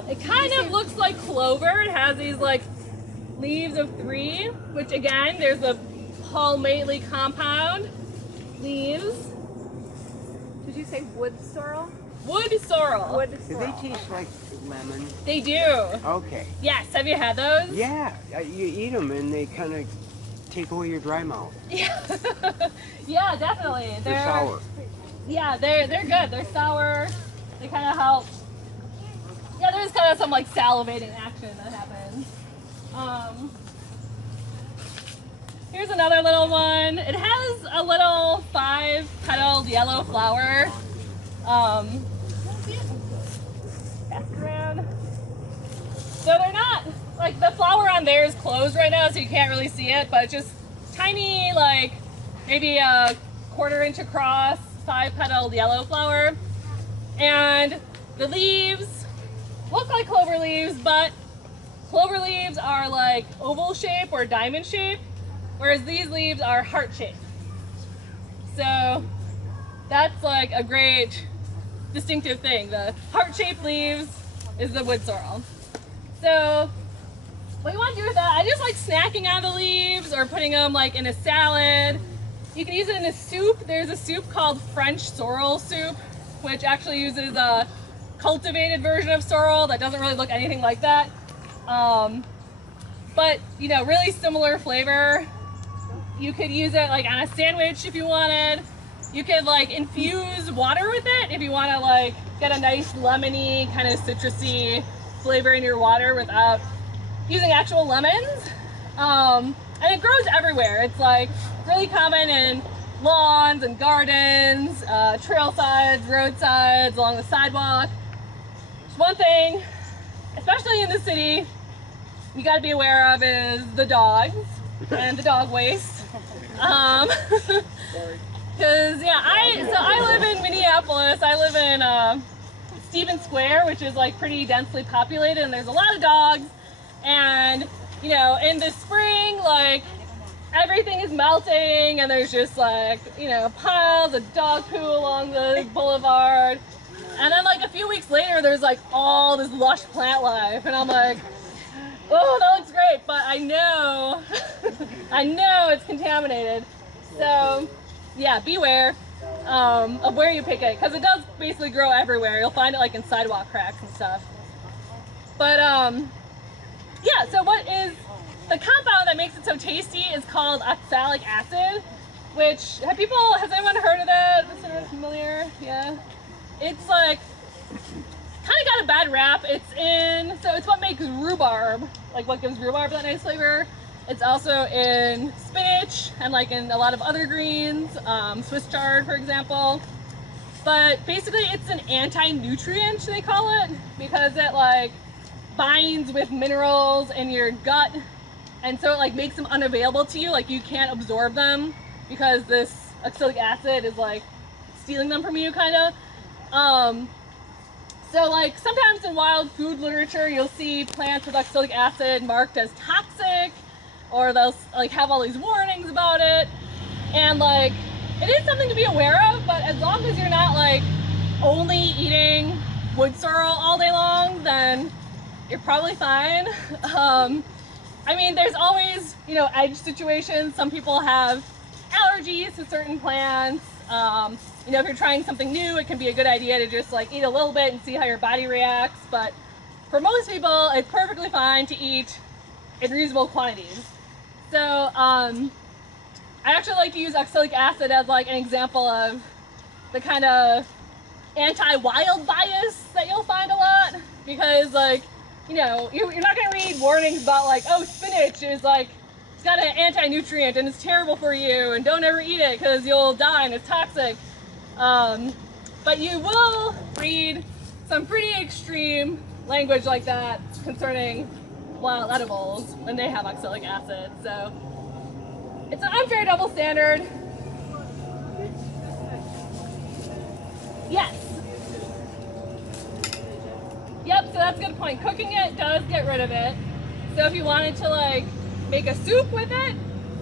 It kind of looks like clover. It has these like leaves of 3, which again, there's a palmately compound leaves. Did you say wood sorrel? Wood sorrel. Wood Do sorrel. they taste like lemon? They do. Okay. Yes. Have you had those? Yeah, you eat them and they kind of take away your dry mouth. Yeah. Yeah, definitely. They're sour. Yeah, they're good. They're sour. They kind of help. Yeah, there's kind of some like salivating action that happens. Here's another little one. It has a little 5-petaled yellow flower. Pass it around. So they're not, like the flower on there is closed right now, so you can't really see it, but it's just tiny, like maybe a 1/4 inch across, 5-petaled yellow flower. And the leaves look like clover leaves, but clover leaves are like oval shape or diamond shape, whereas these leaves are heart shaped. So that's like a great distinctive thing. The heart shaped leaves is the wood sorrel. So what you want to do with that, I just like snacking on the leaves or putting them like in a salad. You can use it in a soup. There's a soup called French sorrel soup, which actually uses a cultivated version of sorrel that doesn't really look anything like that. But you know, really similar flavor. You could use it like on a sandwich if you wanted. You could like infuse water with it if you want to like get a nice lemony kind of citrusy flavor in your water without using actual lemons. And it grows everywhere. It's like really common in lawns and gardens, trail sides, roadsides, along the sidewalk. Just one thing, especially in the city, you got to be aware of is the dogs and the dog waste. Because yeah, I live in Minneapolis. I live in Stevens Square, which is like pretty densely populated, and there's a lot of dogs. And you know, in the spring, like everything is melting, and there's just like, you know, piles of dog poo along the boulevard. And then like a few weeks later, there's like all this lush plant life, and I'm like, oh, that looks great, but I know, I know it's contaminated. So yeah, beware of where you pick it, because it does basically grow everywhere. You'll find it like in sidewalk cracks and stuff. But yeah, so what is the compound that makes it so tasty is called oxalic acid, which has anyone heard of that? Is anyone familiar? Yeah. It's like kind of got a bad rap. So it's what makes rhubarb, like what gives rhubarb that nice flavor. It's also in spinach and like in a lot of other greens, Swiss chard, for example. But basically it's an anti-nutrient, they call it, because it like binds with minerals in your gut. And so it like makes them unavailable to you, like you can't absorb them because this oxalic acid is like stealing them from you, kind of. So like sometimes in wild food literature, you'll see plants with oxalic acid marked as toxic or they'll like have all these warnings about it. And like, it is something to be aware of, but as long as you're not like only eating wood sorrel all day long, then you're probably fine. I mean, there's always, you know, edge situations. Some people have allergies to certain plants. You know, if you're trying something new, it can be a good idea to just like eat a little bit and see how your body reacts. But for most people, it's perfectly fine to eat in reasonable quantities. So, I actually like to use oxalic acid as like an example of the kind of anti-wild bias that you'll find a lot, because like, you know, you're not going to read warnings about like, oh, spinach is like, it's got an anti-nutrient and it's terrible for you and don't ever eat it because you'll die and it's toxic. But you will read some pretty extreme language like that concerning wild edibles when they have oxalic acid. So it's an unfair double standard. Yes. Yep, so that's a good point. Cooking it does get rid of it. So if you wanted to like make a soup with it,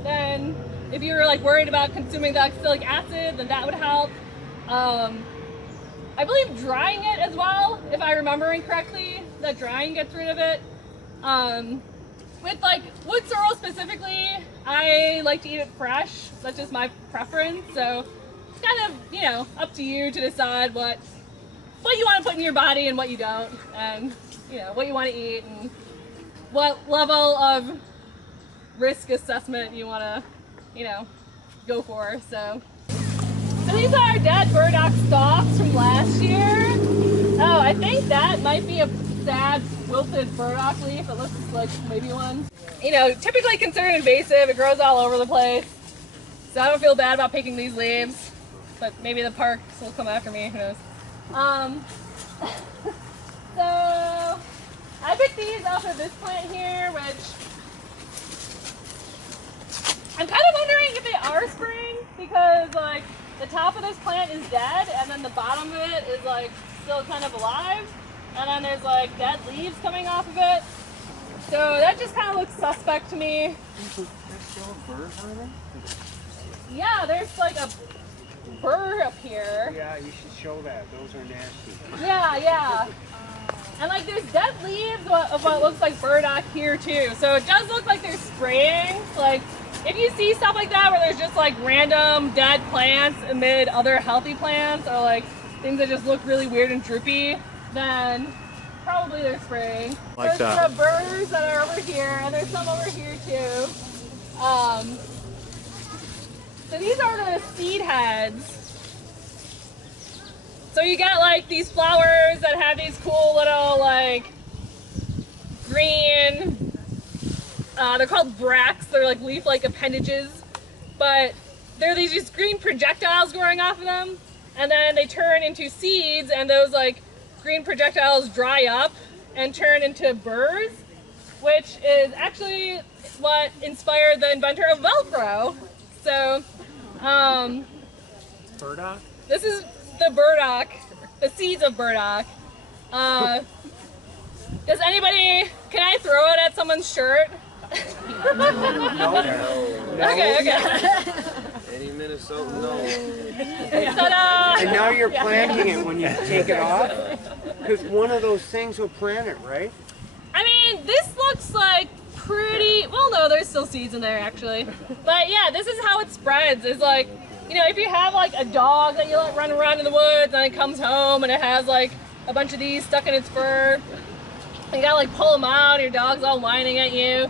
then if you were like worried about consuming the oxalic acid, then that would help. I believe drying it as well, if I'm remembering correctly, that drying gets rid of it. With like wood sorrel specifically, I like to eat it fresh. That's just my preference. So it's kind of, you know, up to you to decide what you want to put in your body and what you don't, and you know, what you want to eat and what level of risk assessment you want to, you know, go for. So these are dead burdock stalks from last year. Oh, I think that might be a sad wilted burdock leaf. It looks like maybe one. You know, typically considered invasive. It grows all over the place. So I don't feel bad about picking these leaves, but maybe the parks will come after me, who knows. So I picked these off of this plant here, which I'm kind of wondering if they are spring, because like the top of this plant is dead and then the bottom of it is like still kind of alive, and then there's like dead leaves coming off of it. So that just kind of looks suspect to me. There's still birds on there? Yeah, there's like a burr up here. Yeah, you should show that. Those are nasty. Yeah, yeah. And like there's dead leaves of what looks like burdock here too. So it does look like they're spraying. Like if you see stuff like that where there's just like random dead plants amid other healthy plants, or like things that just look really weird and droopy, then probably they're spraying. Like there's that. the burrs that are over here, and there's some over here too. So these are the seed heads. So you get like these flowers that have these cool little like green, they're called bracts, they're like leaf-like appendages, but there are these green projectiles growing off of them, and then they turn into seeds, and those like green projectiles dry up and turn into burrs, which is actually what inspired the inventor of Velcro. So, Burdock? this is the burdock, the seeds of burdock. Does anybody, can I throw it at someone's shirt? No. Okay. Any Minnesotan, no. Ta-da! And now you're planting it when you take it off? Because one of those things will plant it, right? I mean, this looks like pretty, well no, there's still seeds in there actually. But yeah, this is how it spreads. It's like, you know, if you have like a dog that you let run around in the woods and it comes home and it has like a bunch of these stuck in its fur, and you gotta like pull them out, your dog's all whining at you.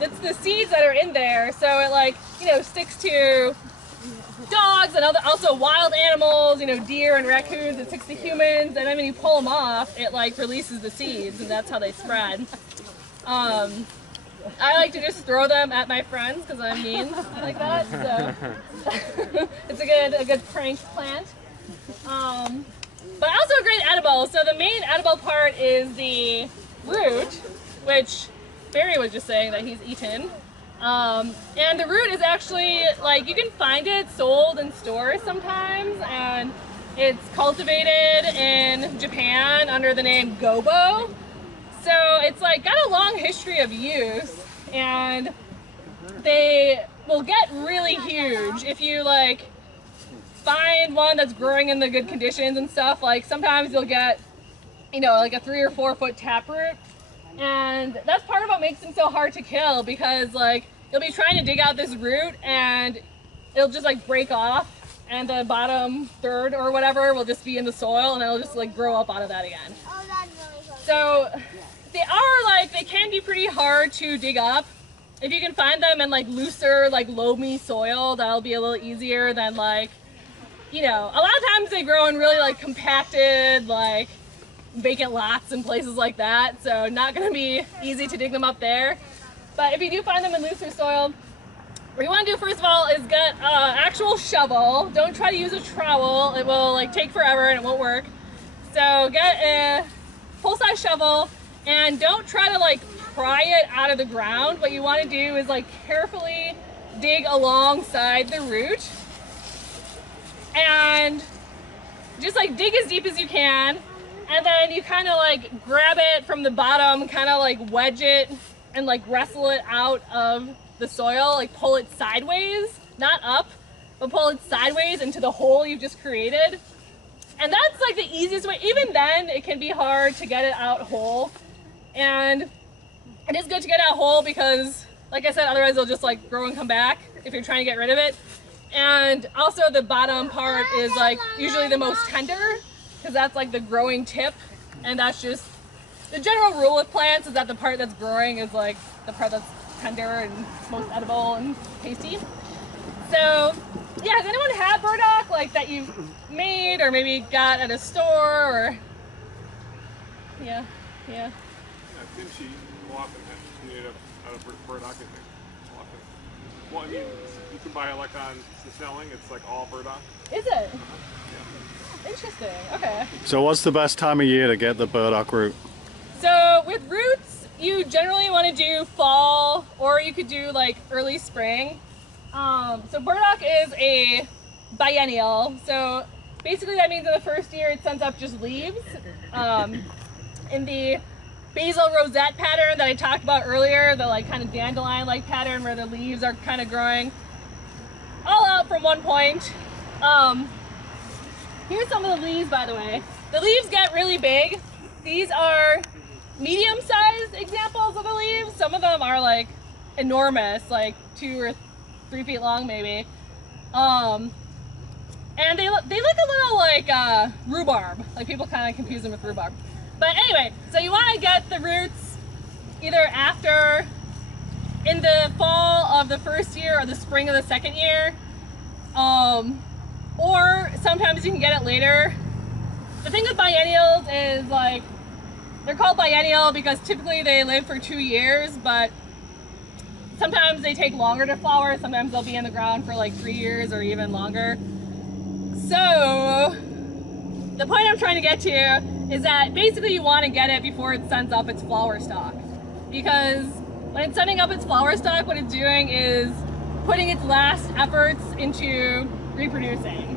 It's the seeds that are in there, so it like, you know, sticks to dogs and also wild animals, you know, deer and raccoons. It sticks to humans, and then when you pull them off, it like releases the seeds, and that's how they spread. I like to just throw them at my friends because I'm mean like that. So it's a good prank plant. But also a great edible. So the main edible part is the root, which Barry was just saying that he's eaten. And the root is actually, like, you can find it sold in stores sometimes, and it's cultivated in Japan under the name gobo. So it's like got a long history of use. and they will get really huge if you like find one that's growing in the good conditions and stuff. Like sometimes you'll get, you know, like a 3 or 4 foot taproot, and that's part of what makes them so hard to kill, because like you'll be trying to dig out this root and it'll just like break off, and the bottom third or whatever will just be in the soil, and it'll just like grow up out of that again. So they can be pretty hard to dig up. If you can find them in like looser, like loamy soil, that'll be a little easier than like, you know, a lot of times they grow in really like compacted, like vacant lots and places like that. So not gonna be easy to dig them up there. But if you do find them in looser soil, what you want to do first of all is get an actual shovel. Don't try to use a trowel. It will like take forever and it won't work. So get a full-size shovel and don't try to like pry it out of the ground. What you want to do is like carefully dig alongside the root and just like dig as deep as you can, and then you kind of like grab it from the bottom, kind of like wedge it and like wrestle it out of the soil, like pull it sideways, not up, but pull it sideways into the hole you've just created. And that's like the easiest way. Even then, it can be hard to get it out whole. And it is good to get out whole because, like I said, otherwise it'll just like grow and come back if you're trying to get rid of it. And also the bottom part is like usually the most tender, because that's like the growing tip. And that's just the general rule with plants, is that the part that's growing is like the part that's tender and most edible and tasty. So yeah, has anyone had burdock like that you've made or maybe got at a store? Or yeah. Kimchi will often have made out of burdock, I think. Often. Well, I mean, you can buy it like on the selling. It's like all burdock. Is it? Interesting. Okay. So what's the best time of year to get the burdock root? So with roots, you generally want to do fall, or you could do like early spring. So burdock is a biennial. So basically that means in the first year it sends up just leaves. In the Basil Rosette pattern that I talked about earlier, the like kind of dandelion-like pattern where the leaves are kind of growing all out from one point. Here's some of the leaves, by the way. The leaves get really big. These are medium-sized examples of the leaves. Some of them are like enormous, like 2 or 3 feet long maybe. And they look a little like rhubarb. Like people kind of confuse them with rhubarb. But anyway, so you want to get the roots either after, in the fall of the first year or the spring of the second year, or sometimes you can get it later. The thing with biennials is like, they're called biennial because typically they live for 2 years, but sometimes they take longer to flower. Sometimes they'll be in the ground for like 3 years or even longer. So the point I'm trying to get to is that basically you want to get it before it sends up its flower stalk, because when it's sending up its flower stalk, what it's doing is putting its last efforts into reproducing.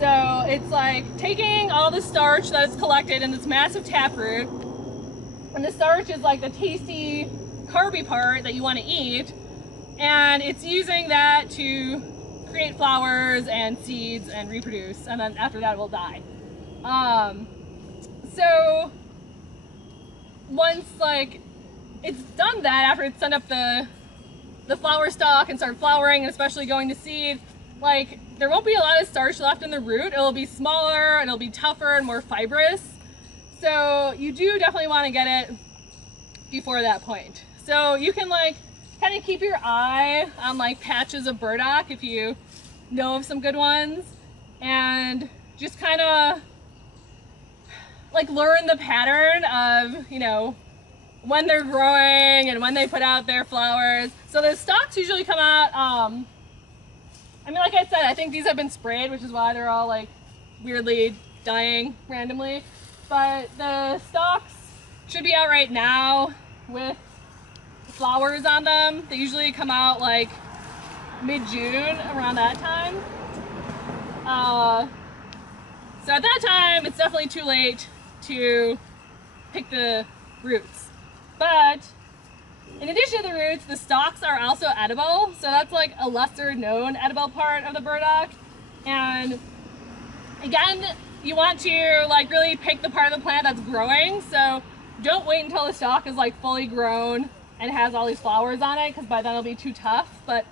So it's like taking all the starch that it's collected in this massive taproot, and the starch is like the tasty carby part that you want to eat, and it's using that to create flowers and seeds and reproduce, and then after that it will die. So once like it's done that, after it's sent up the flower stalk and start flowering, and especially going to seed, like there won't be a lot of starch left in the root. It'll be smaller and it'll be tougher and more fibrous. So you do definitely want to get it before that point. So you can like kind of keep your eye on like patches of burdock if you know of some good ones, and just kind of like learn the pattern of, you know, when they're growing and when they put out their flowers. So the stalks usually come out, I mean, like I said, I think these have been sprayed, which is why they're all like weirdly dying randomly. But the stalks should be out right now with flowers on them. They usually come out like mid-June, around that time. So at that time, it's definitely too late to pick the roots. But in addition to the roots, the stalks are also edible. So that's like a lesser known edible part of the burdock. And again, you want to like really pick the part of the plant that's growing. So don't wait until the stalk is like fully grown and has all these flowers on it, because by then it'll be too tough. But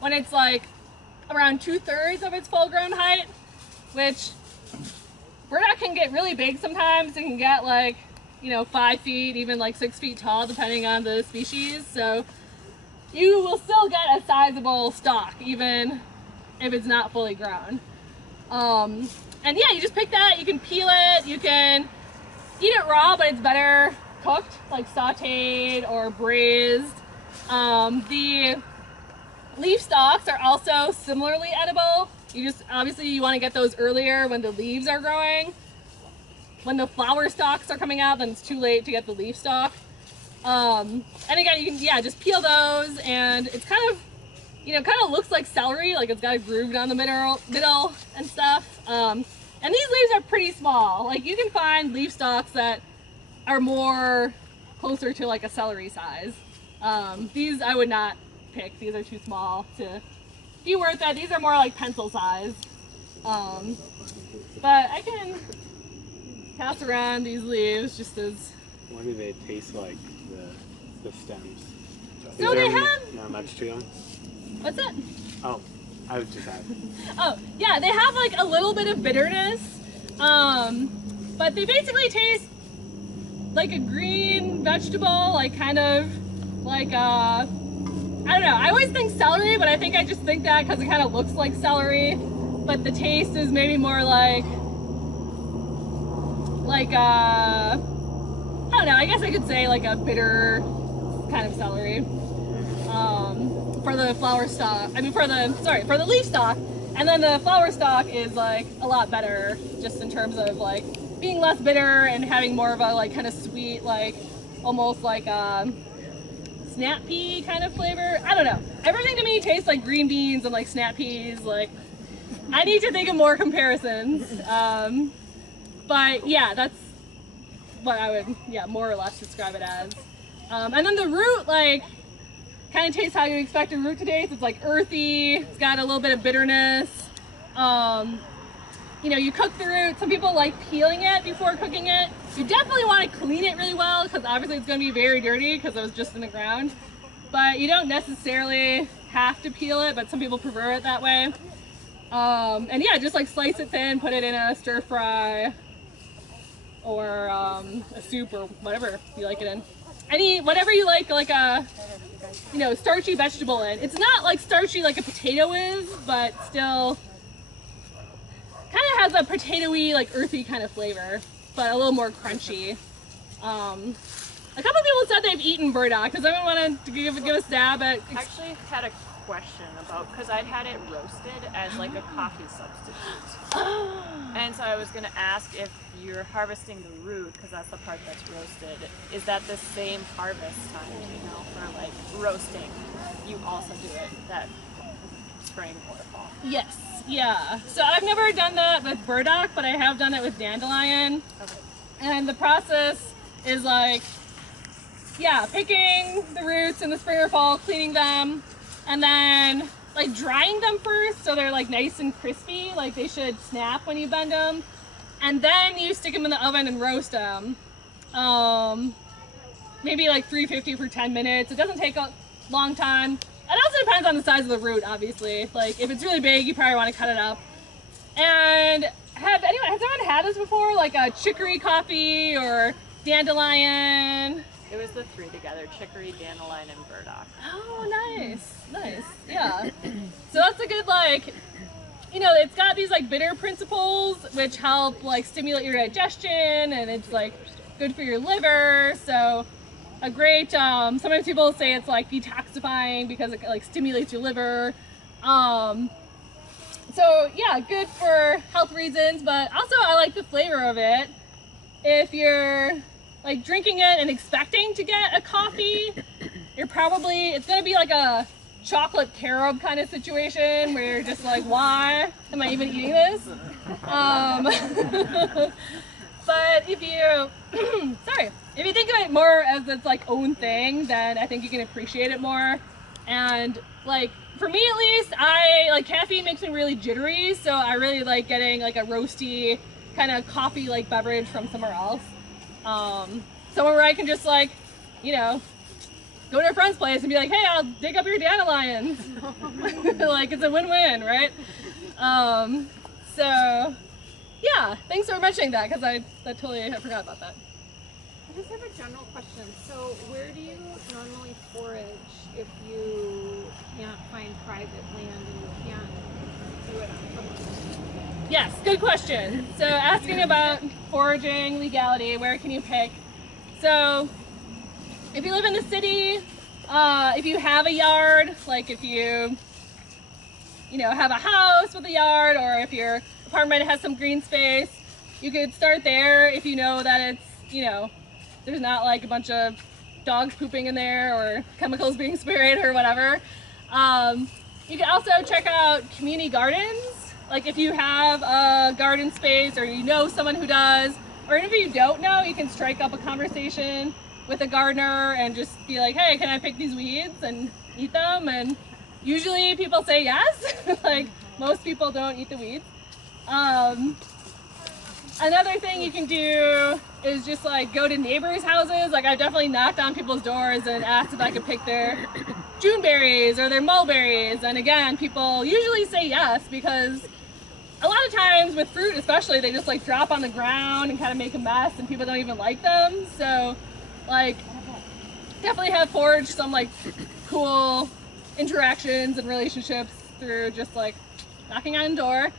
when it's like around 2/3 of its full grown height, which burdock can get really big sometimes. It can get like, you know, 5 feet, even like 6 feet tall, depending on the species. So you will still get a sizable stalk, even if it's not fully grown. And yeah, you just pick that. You can peel it. You can eat it raw, but it's better cooked, like sauteed or braised. The leaf stalks are also similarly edible. Obviously you want to get those earlier when the leaves are growing. When the flower stalks are coming out, then it's too late to get the leaf stalk. And again, you can, just peel those, and it's kind of, kind of looks like celery, like it's got a groove down the middle and stuff. And these leaves are pretty small. Like you can find leaf stalks that are more closer to like a celery size. These I would not pick. These are too small to be worth it. These are more like pencil size. But I can pass around these leaves just as. What do they taste like, the stems? So they have. Not much to them? What's that? Oh, I was just asking. Oh, yeah, they have like a little bit of bitterness, but they basically taste like a green vegetable, like kind of like I don't know. I always think celery, but I think I just think that because it kind of looks like celery, but the taste is maybe more like I don't know. I guess I could say like a bitter kind of celery. For the flower stalk, for the leaf stalk, and then the flower stalk is like a lot better just in terms of like being less bitter and having more of a like kind of sweet, like almost like snap pea kind of flavor. I don't know. Everything to me tastes like green beans and like snap peas. Like I need to think of more comparisons. But yeah, that's what I would more or less describe it as. And then the root, like, kind of tastes how you expect a root to taste. It's like earthy, it's got a little bit of bitterness. You cook the root. Some people like peeling it before cooking it. You definitely want to clean it really well because obviously it's going to be very dirty because it was just in the ground. But you don't necessarily have to peel it, but some people prefer it that way. And yeah, just like slice it thin, put it in a stir fry or a soup or whatever you like it in. Whatever you like a starchy vegetable in. It's not like starchy like a potato is, but still kind of has a potatoey, like earthy kind of flavor, but a little more crunchy. A couple people said they've eaten burdock. Does anyone want to give a stab at? Actually, had a question about, because I'd had it roasted as like a coffee substitute. And so I was going to ask if you're harvesting the root, because that's the part that's roasted, is that the same harvest time, for like roasting? You also do it that spring or fall? Yes, yeah. So I've never done that with burdock, but I have done it with dandelion. Okay. And the process is like, picking the roots in the spring or fall, cleaning them, and then like drying them first so they're like nice and crispy, like they should snap when you bend them, and then you stick them in the oven and roast them. Maybe like 350 for 10 minutes. It doesn't take a long time. It also depends on the size of the root, obviously. Like if it's really big, you probably want to cut it up. And has anyone had this before? Like a chicory coffee or dandelion? It was the three together: chicory, dandelion, and burdock. Oh, nice, yeah. So that's a good, like, it's got these like bitter principles which help like stimulate your digestion, and it's like good for your liver. So a great, sometimes people say it's like detoxifying because it like stimulates your liver. So yeah, good for health reasons, but also I like the flavor of it. If you're like drinking it and expecting to get a coffee, it's gonna be like a chocolate carob kind of situation where you're just like, why am I even eating this? But if you, sorry, if you think of it more as its like own thing, then I think you can appreciate it more. And like, for me at least, caffeine makes me really jittery, so I really like getting like a roasty kind of coffee-like beverage from somewhere else. Somewhere where I can just like, you know, go to a friend's place and be like, hey, I'll dig up your dandelions. Like, it's a win-win, right? So, yeah, thanks for mentioning that, because I totally forgot about that. I just have a general question. So where do you normally forage if you can't find private land and you can't do it on public? Yes, good question. So asking about foraging legality, where can you pick? So if you live in the city, if you have a yard, like if you have a house with a yard, or if your apartment has some green space, you could start there if you know that it's, there's not like a bunch of dogs pooping in there or chemicals being sprayed or whatever. You can also check out community gardens. Like if you have a garden space or you know someone who does, or even if you don't know, you can strike up a conversation with a gardener and just be like, hey, can I pick these weeds and eat them? And usually people say yes. Like most people don't eat the weeds. Another thing you can do is just like go to neighbors' houses. Like I definitely knocked on people's doors and asked if I could pick their June berries or their mulberries. And again, people usually say yes, because a lot of times with fruit especially, they just like drop on the ground and kind of make a mess and people don't even like them. So like definitely have forged some like cool interactions and relationships through just like knocking on a door.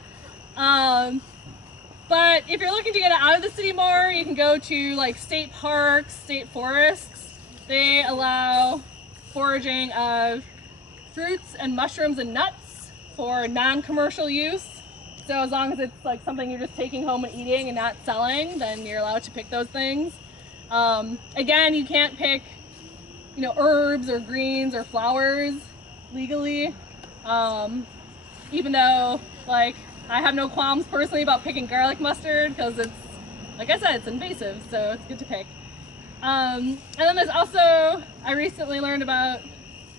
But if you're looking to get out of the city more, you can go to like state parks, state forests. They allow foraging of fruits and mushrooms and nuts for non-commercial use. So as long as it's like something you're just taking home and eating and not selling, then you're allowed to pick those things. Again, you can't pick, herbs or greens or flowers legally. Even though, like, I have no qualms personally about picking garlic mustard, because it's, like I said, it's invasive, so it's good to pick. And then there's also, I recently learned about,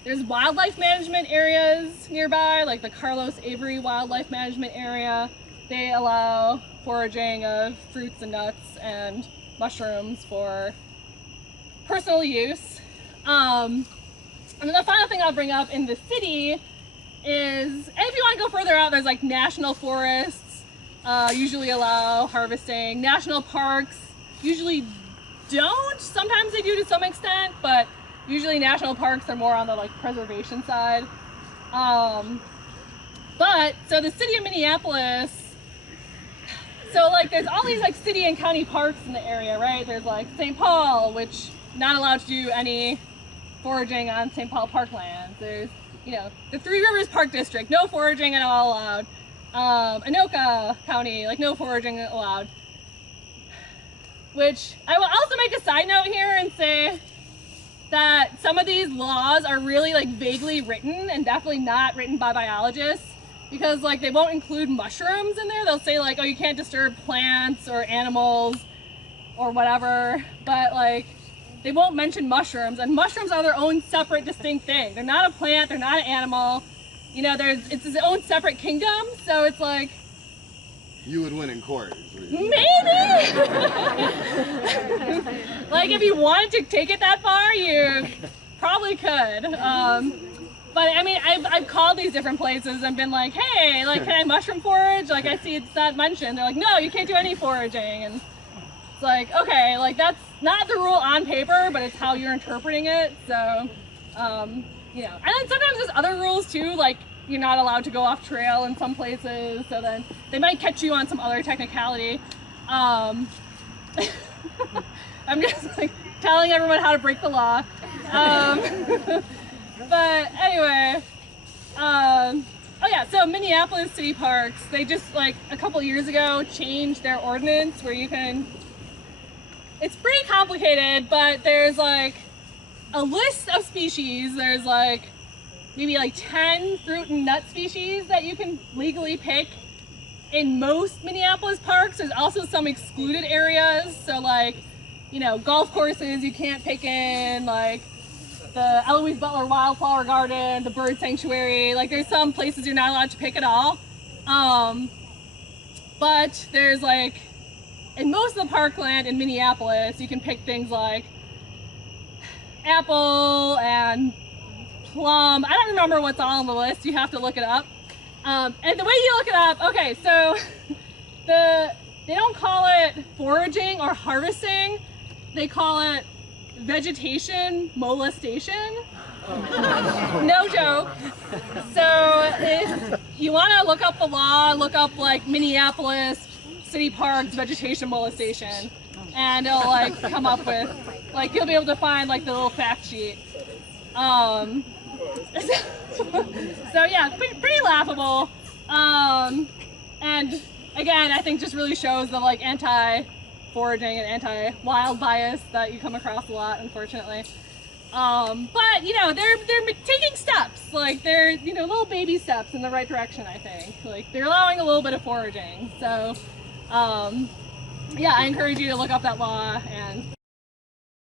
there's wildlife management areas nearby, like the Carlos Avery Wildlife Management Area. They allow foraging of fruits and nuts and mushrooms for personal use. And then the final thing I'll bring up in the city is, and if you want to go further out, there's like national forests usually allow harvesting. National parks usually don't. Sometimes they do to some extent, but usually national parks are more on the like preservation side. But so the city of Minneapolis, so like there's all these like city and county parks in the area, right? There's like St. Paul, which not allowed to do any foraging on St. Paul parklands. There's the Three Rivers Park District, no foraging at all allowed. Anoka County, like no foraging allowed. Which I will also make a side note here and say that some of these laws are really like vaguely written and definitely not written by biologists, because like they won't include mushrooms in there. They'll say like, oh, you can't disturb plants or animals or whatever, but like they won't mention mushrooms, and mushrooms are their own separate distinct thing. They're not a plant, they're not an animal. It's its own separate kingdom, so it's like... You would win in court. Maybe! Like if you wanted to take it that far, you probably could. But I mean, I've called these different places and been like, hey, like, can I mushroom forage? Like I see it's not mentioned. They're like, no, you can't do any foraging. And it's like, okay, like that's not the rule on paper, but it's how you're interpreting it. So, and then sometimes there's other rules too, like you're not allowed to go off trail in some places. So then they might catch you on some other technicality. I'm just like telling everyone how to break the law. But anyway, oh yeah, so Minneapolis City Parks, they just like a couple years ago changed their ordinance where you can, it's pretty complicated, but there's like a list of species. There's like maybe like 10 fruit and nut species that you can legally pick in most Minneapolis parks, there's also some excluded areas. So like, you know, golf courses you can't pick in, like the Eloise Butler Wildflower Garden, the Bird Sanctuary. Like there's some places you're not allowed to pick at all. But there's like, in most of the parkland in Minneapolis, you can pick things like apple and plum. I don't remember what's all on the list. You have to look it up. And the way you look it up, okay, so they don't call it foraging or harvesting. They call it vegetation molestation. No joke. So if you want to look up the law, look up like Minneapolis City Parks vegetation molestation, and it'll like come up with, like, you'll be able to find like the little fact sheet. So yeah, pretty laughable. And again, I think just really shows the like anti-foraging and anti-wild bias that you come across a lot, unfortunately. But you know, they're taking steps, like they're, you know, little baby steps in the right direction, I think. Like they're allowing a little bit of foraging. So yeah, I encourage you to look up that law and